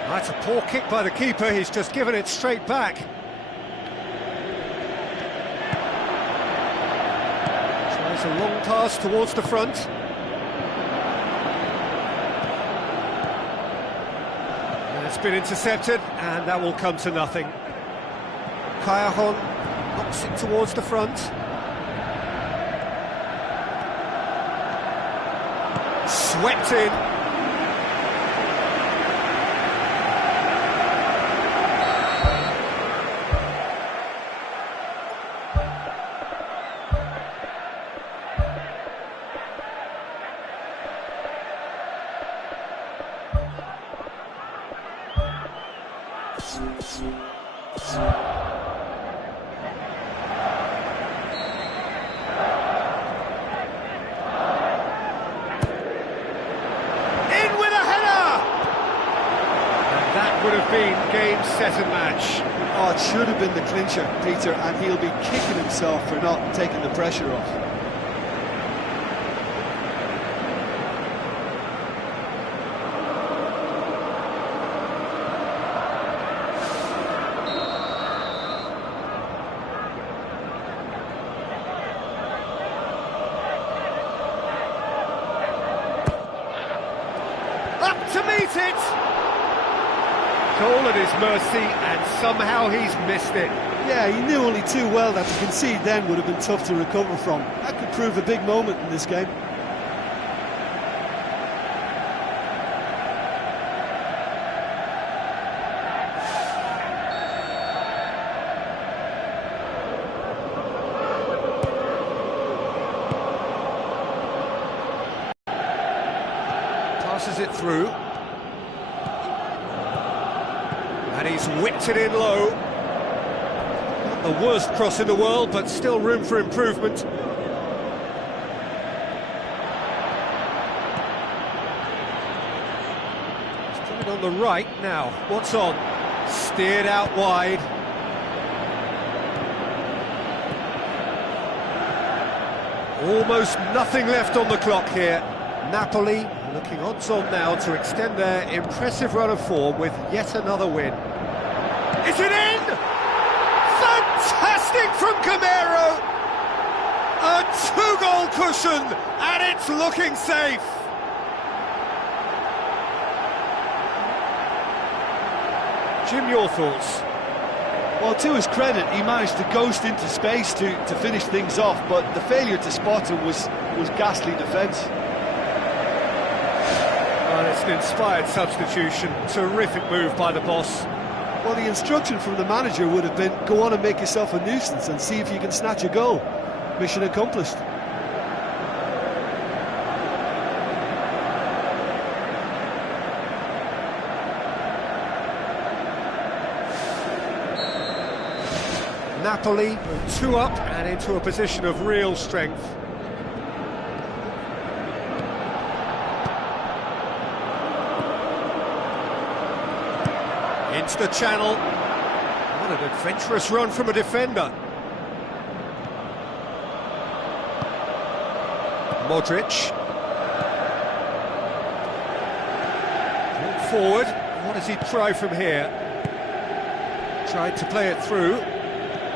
That's a poor kick by the keeper, he's just given it straight back. It's a long pass towards the front. And it's been intercepted, and that will come to nothing. Cajon knocks it towards the front. Swept in. Would have been game, set and match. Oh, it should have been the clincher, Peter, and he'll be kicking himself for not taking the pressure off. Up to meet it! All at his mercy, and somehow he's missed it. Yeah, he knew only too well that to concede then would have been tough to recover from. That could prove a big moment in this game. Passes it through. And he's whipped it in low. Not the worst cross in the world, but still room for improvement. He's put it on the right now. What's on? Steered out wide. Almost nothing left on the clock here. Napoli looking odds-on now to extend their impressive run of form with yet another win. Is it in? Fantastic from Camero! A two-goal cushion, and it's looking safe. Jim, your thoughts? Well, to his credit, he managed to ghost into space to finish things off, but the failure to spot him was ghastly defence. Well, it's an inspired substitution. Terrific move by the boss. Well, the instruction from the manager would have been, go on and make yourself a nuisance and see if you can snatch a goal. Mission accomplished. Napoli 2 up and into a position of real strength. Into the channel. What an adventurous run from a defender. Modric. Brought forward. What does he try from here? Tried to play it through.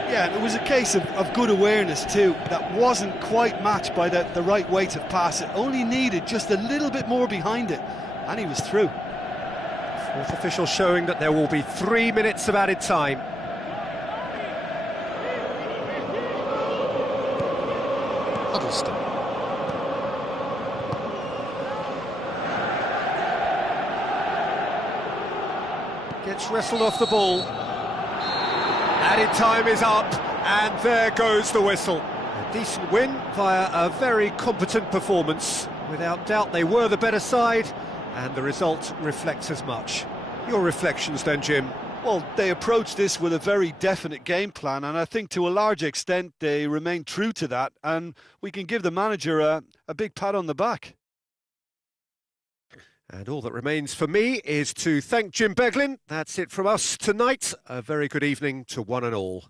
Yeah, it was a case of good awareness too. That wasn't quite matched by the right weight of pass. It only needed just a little bit more behind it, and he was through. Fourth official showing that there will be 3 minutes of added time. Huddleston. Gets wrestled off the ball. Added time is up, and there goes the whistle. A decent win via a very competent performance. Without doubt, they were the better side, and the result reflects as much. Your reflections then, Jim? Well, they approached this with a very definite game plan, and I think to a large extent they remained true to that, and we can give the manager a big pat on the back. And all that remains for me is to thank Jim Beglin. That's it from us tonight. A very good evening to one and all.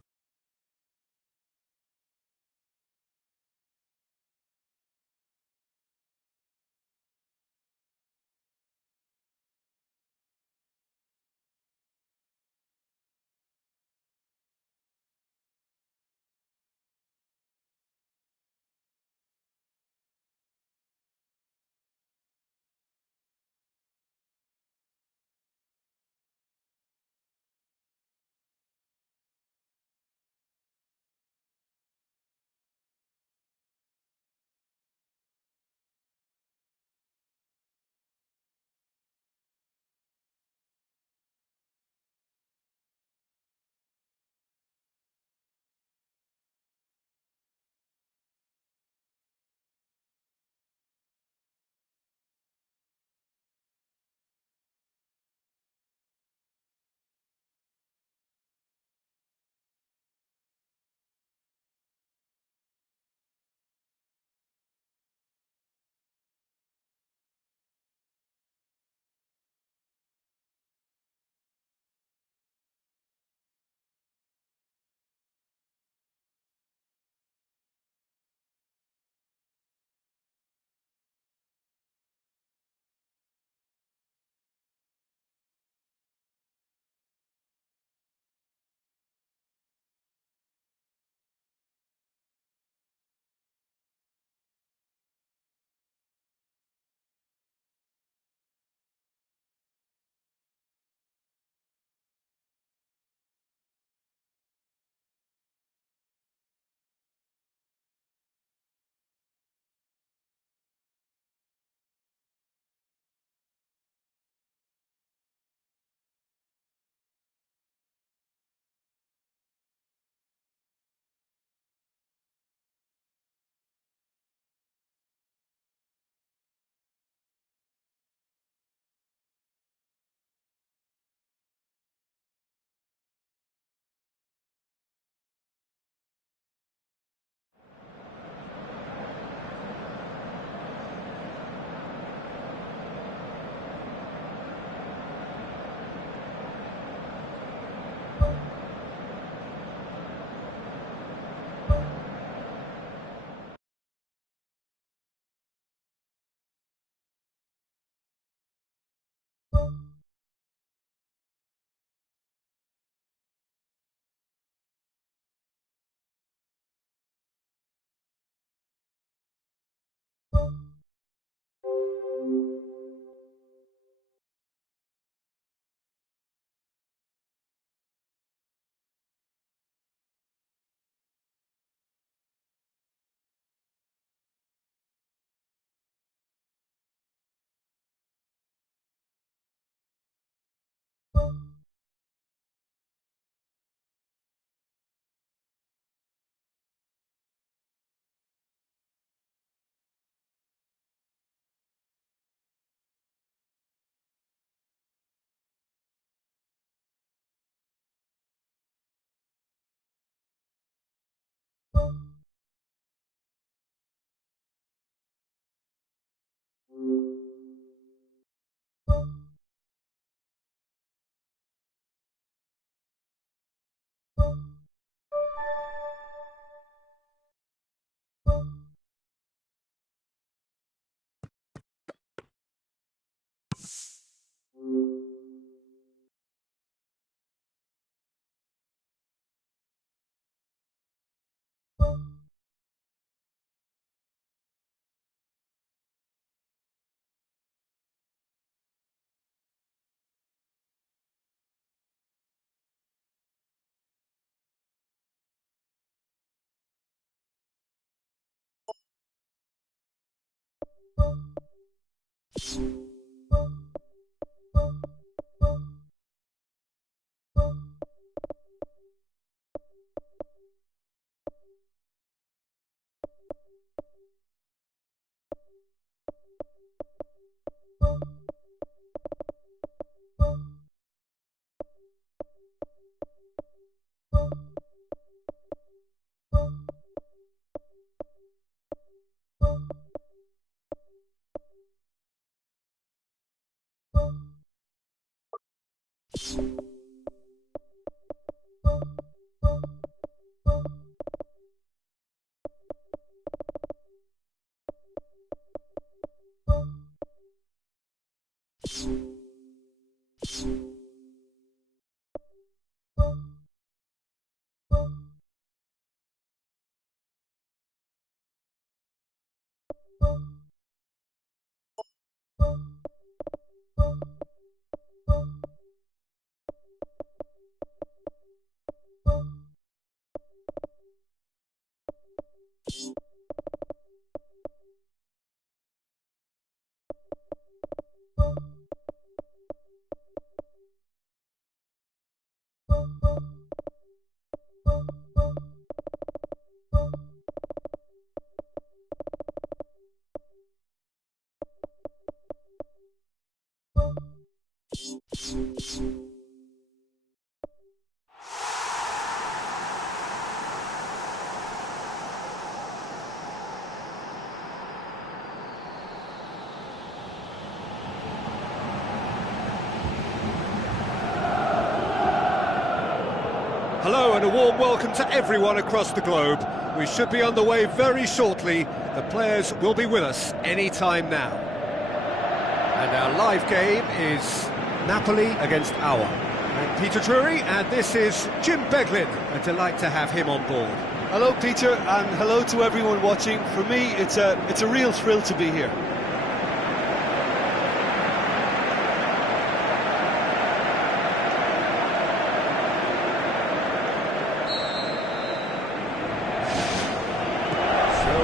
Hello and a warm welcome to everyone across the globe. We should be on the way very shortly. The players will be with us any time now. And our live game is Napoli against Aue. I'm Peter Drury, and this is Jim Beglin. A delight to have him on board. Hello, Peter, and hello to everyone watching. For me, it's a real thrill to be here.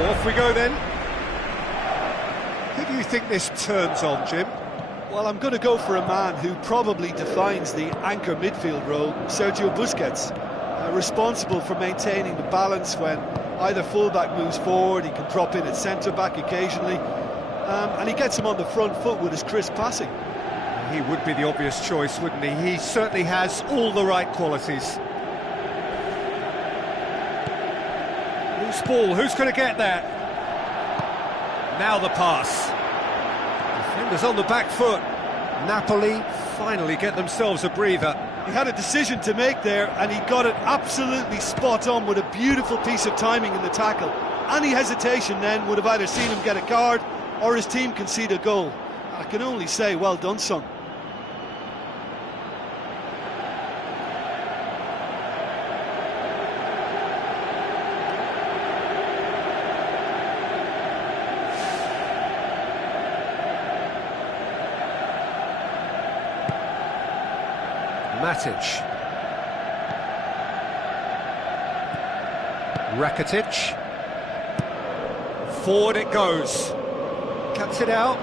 Off we go then. Who do you think this turns on, Jim? Well, I'm going to go for a man who probably defines the anchor midfield role, Sergio Busquets. Responsible for maintaining the balance when either fullback moves forward, he can drop in at centre-back occasionally, and he gets him on the front foot with his crisp passing. He would be the obvious choice, wouldn't he? He certainly has all the right qualities. Loose ball, who's going to get that? Now the pass. Defenders on the back foot. Napoli finally get themselves a breather. He had a decision to make there, and he got it absolutely spot on with a beautiful piece of timing in the tackle. Any hesitation then would have either seen him get a card or his team concede a goal. I can only say, well done, son. Matic. Rakitic. Forward it goes. Cuts it out.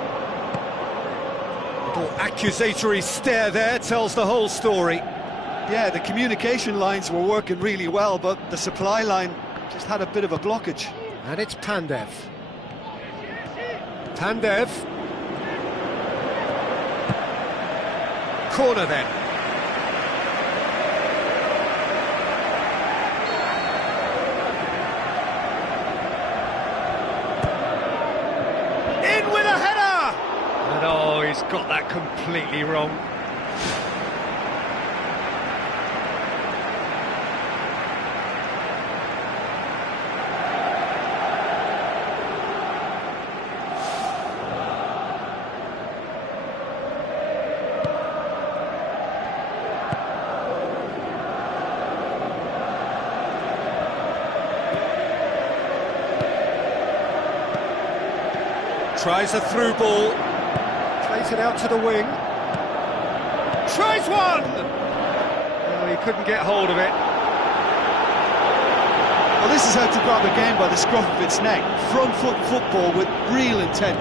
Little accusatory stare there tells the whole story. Yeah, the communication lines were working really well, but the supply line just had a bit of a blockage. And it's Pandev. Pandev. Corner then. Oh, he's got that completely wrong. Tries a through ball. Plays it out to the wing. Tries one! Oh, he couldn't get hold of it. Well, this is how to grab a game by the scruff of its neck. Front foot football with real intent.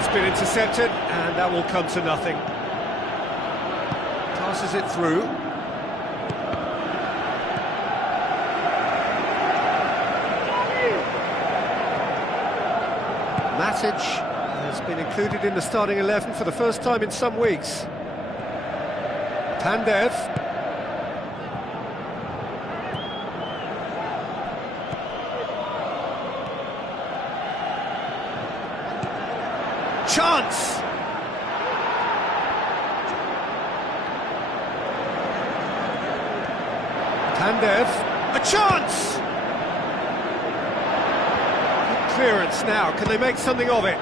That's been intercepted, and that will come to nothing. Passes it through. Matic has been included in the starting 11 for the first time in some weeks. Pandev. Chance! Pandev, a chance! Good clearance now, can they make something of it?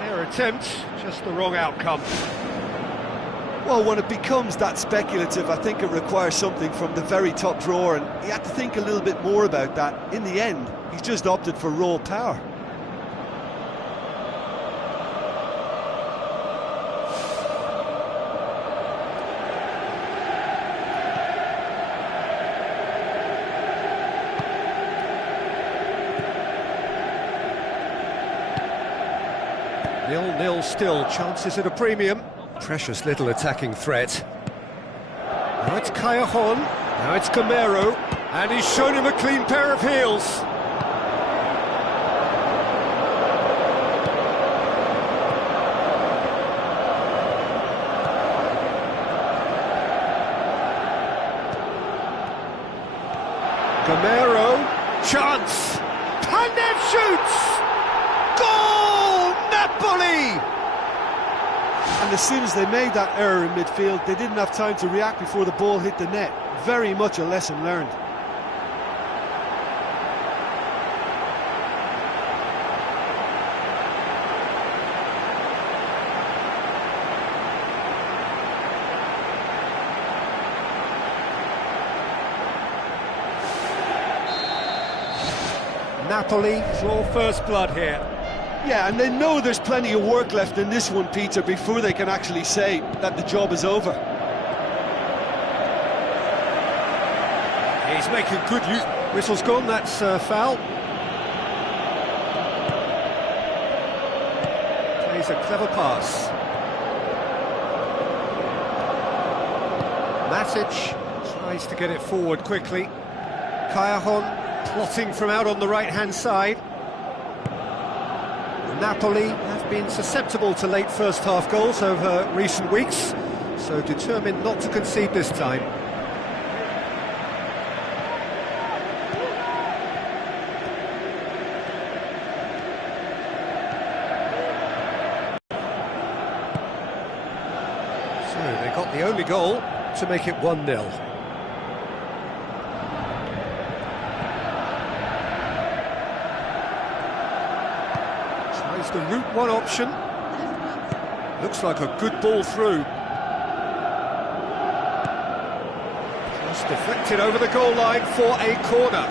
Fair attempt, just the wrong outcome. Well, when it becomes that speculative, I think it requires something from the very top drawer, and he had to think a little bit more about that. In the end, he's just opted for raw power. Nil-nil still, chances at a premium. Precious little attacking threat. Now it's Callejon, now it's Gamero, and he's shown him a clean pair of heels. Gamero, chance, Pandev shoots! Goal! Napoli! And as soon as they made that error in midfield, they didn't have time to react before the ball hit the net. Very much a lesson learned. Napoli draw first blood here. Yeah, and they know there's plenty of work left in this one, Peter, before they can actually say that the job is over. He's making good use. Whistle's gone, that's foul. Plays a clever pass. Matic tries to get it forward quickly. Callejon plotting from out on the right-hand side. Napoli have been susceptible to late first-half goals over recent weeks, so determined not to concede this time. So they got the only goal to make it 1-0. The route one option. Looks like a good ball through. Just deflected over the goal line for a corner.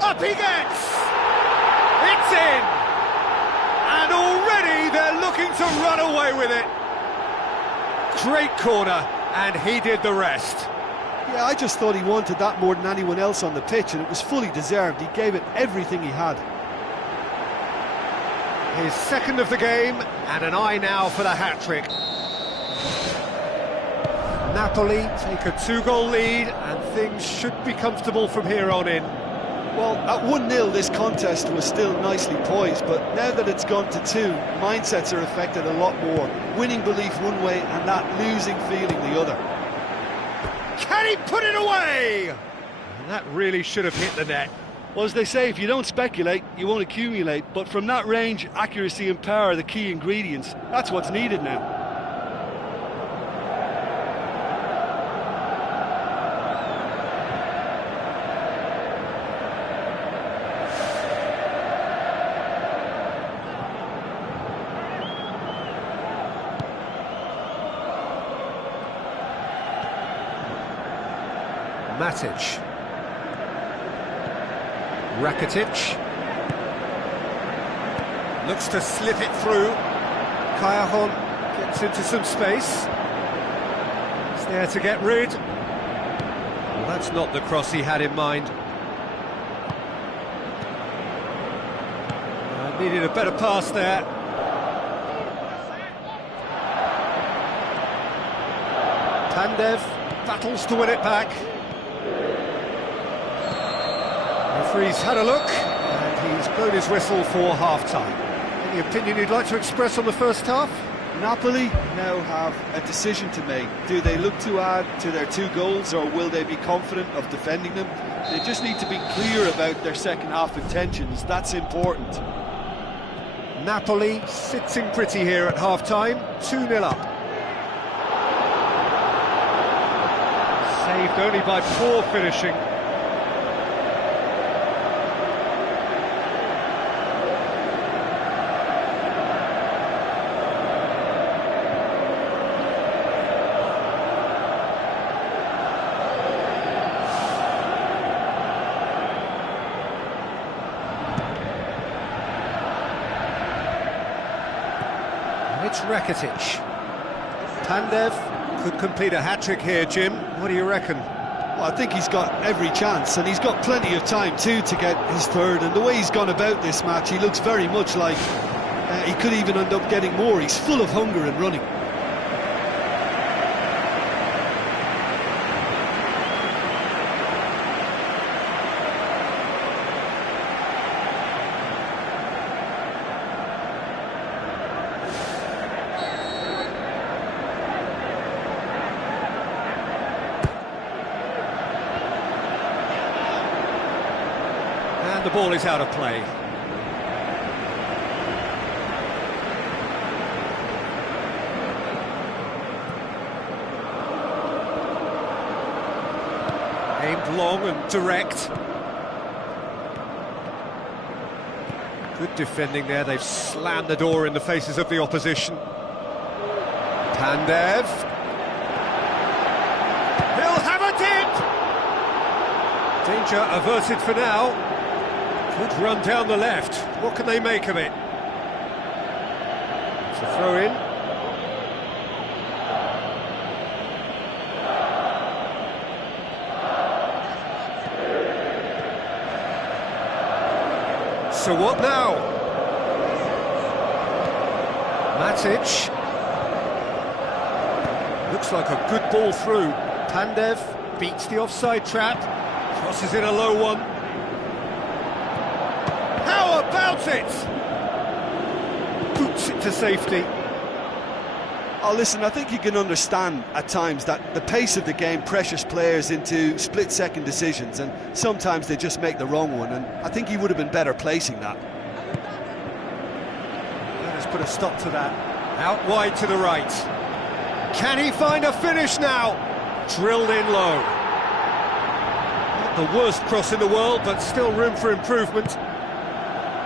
Up he gets! It's in! And already they're looking to run away with it. Great corner, and he did the rest. Yeah, I just thought he wanted that more than anyone else on the pitch, and it was fully deserved. He gave it everything he had. His second of the game, and an eye now for the hat-trick. Napoli take a two-goal lead, and things should be comfortable from here on in. Well, at 1-0 this contest was still nicely poised, but now that it's gone to 2, mindsets are affected a lot more. Winning belief one way and that losing feeling the other. Can he put it away? And that really should have hit the net. Well, as they say, if you don't speculate, you won't accumulate. But from that range, accuracy and power are the key ingredients. That's what's needed now. Matic. Rakitic. Looks to slip it through. Callejon gets into some space. He's there to get rid. Well, That's not the cross he had in mind. Needed a better pass there. Pandev battles to win it back. Referee's had a look, and he's blown his whistle for half-time. Any opinion you'd like to express on the first half? Napoli now have a decision to make. Do they look to add to their 2 goals, or will they be confident of defending them? They just need to be clear about their second half intentions. That's important. Napoli sitting pretty here at half-time, 2-0 up. Saved only by poor finishing. It's Rakitic. Pandev could complete a hat-trick here, Jim. What do you reckon? Well, I think he's got every chance, and he's got plenty of time too to get his third. And the way he's gone about this match, he looks very much like he could even end up getting more. He's full of hunger and running. The ball is out of play. Aimed long and direct. Good defending there. They've slammed the door in the faces of the opposition. Pandev. He'll have a dip! Danger averted for now. Good run down the left. What can they make of it? It's a throw in. So what now? Matic. Looks like a good ball through. Pandev beats the offside trap. Crosses in a low one. How about it? Boots it to safety. Oh, listen, I think you can understand at times that the pace of the game pressures players into split-second decisions, and sometimes they just make the wrong one, and I think he would have been better placing that. Let us put a stop to that. Out wide to the right. Can he find a finish now? Drilled in low. Not the worst cross in the world, but still room for improvement.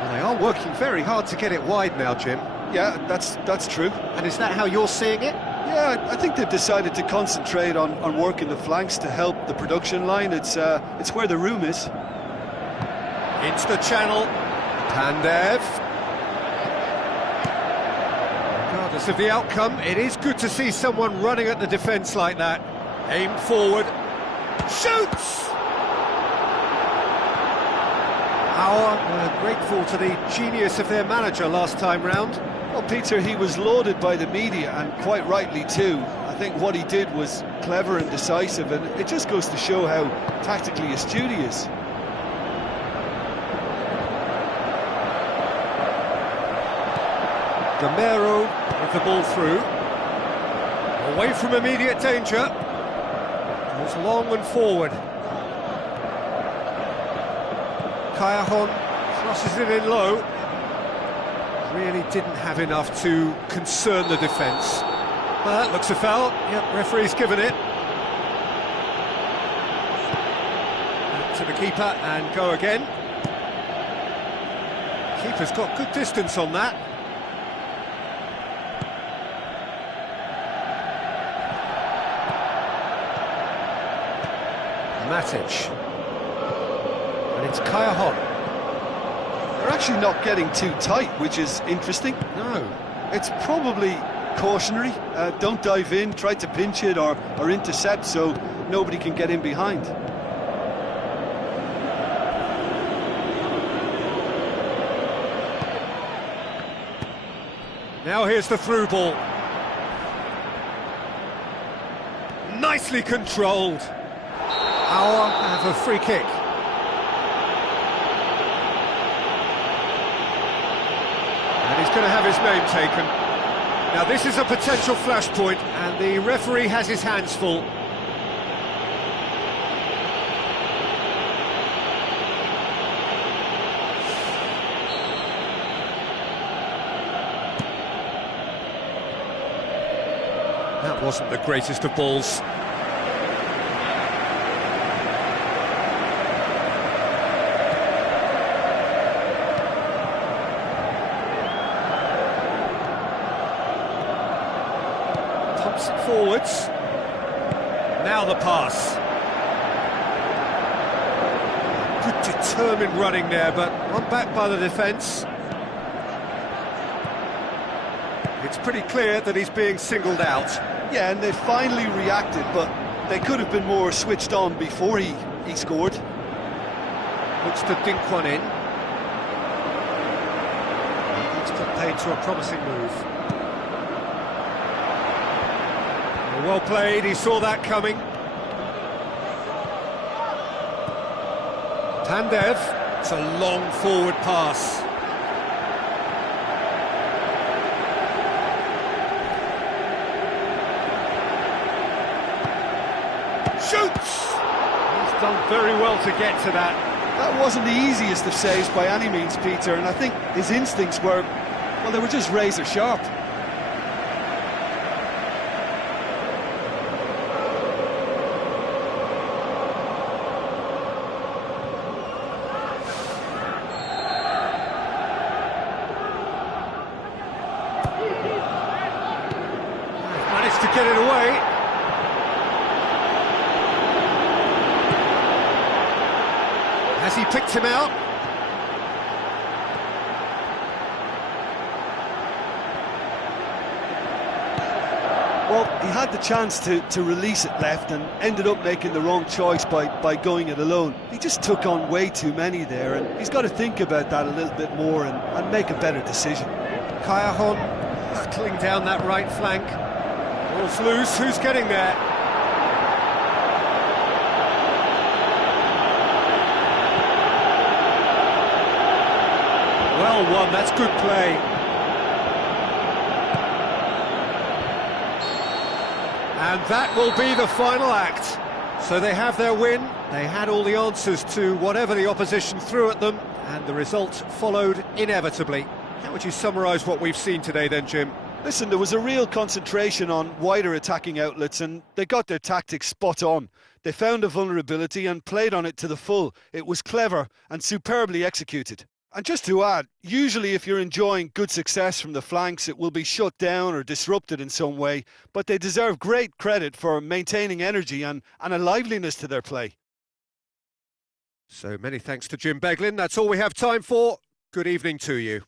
Well, they are working very hard to get it wide now, Jim. Yeah, that's true. And is that how you're seeing it? Yeah, I think they've decided to concentrate on working the flanks to help the production line. It's where the room is. Into the channel. Pandev. Regardless of the outcome, it is good to see someone running at the defence like that. Aimed forward. Shoots! Were grateful to the genius of their manager last time round. Well, Peter, he was lauded by the media, and quite rightly too. I think what he did was clever and decisive, and it just goes to show how tactically astute he is. Gamero with the ball through. Away from immediate danger. Goes long and forward. Cajon crosses it in low. Really didn't have enough to concern the defence. Well, that looks a foul. Yep, referee's given it. Back to the keeper and go again. Keeper's got good distance on that. Matic. And it's Cajon. They're actually not getting too tight, which is interesting. No. It's probably cautionary. Don't dive in, try to pinch it or intercept so nobody can get in behind. Now here's the through ball. Nicely controlled. Our have a free kick. And he's going to have his name taken. Now this is a potential flashpoint, and the referee has his hands full. That wasn't the greatest of balls. Pumps it forwards. Now the pass. Good determined running there, but one back by the defence. It's pretty clear that he's being singled out. Yeah, and they finally reacted, but they could have been more switched on before he scored. Looks to dink one in. It's put paid to a promising move. Well played, he saw that coming. Pandev, it's a long forward pass. Shoots! He's done very well to get to that. That wasn't the easiest of saves by any means, Peter, and I think his instincts were, well, they were just razor sharp. Managed to get it away. Has he picked him out? Well, he had the chance to release it left and ended up making the wrong choice by going it alone. He just took on way too many there, and he's got to think about that a little bit more and make a better decision. Kayahon hurtling down that right flank. Ball's loose, who's getting there? Well won, that's good play. And that will be the final act. So they have their win, they had all the answers to whatever the opposition threw at them, and the result followed inevitably. How would you summarise what we've seen today then, Jim? Listen, there was a real concentration on wider attacking outlets, and they got their tactics spot on. They found a vulnerability and played on it to the full. It was clever and superbly executed. And just to add, usually if you're enjoying good success from the flanks, it will be shut down or disrupted in some way, but they deserve great credit for maintaining energy and a liveliness to their play. So many thanks to Jim Beglin. That's all we have time for. Good evening to you.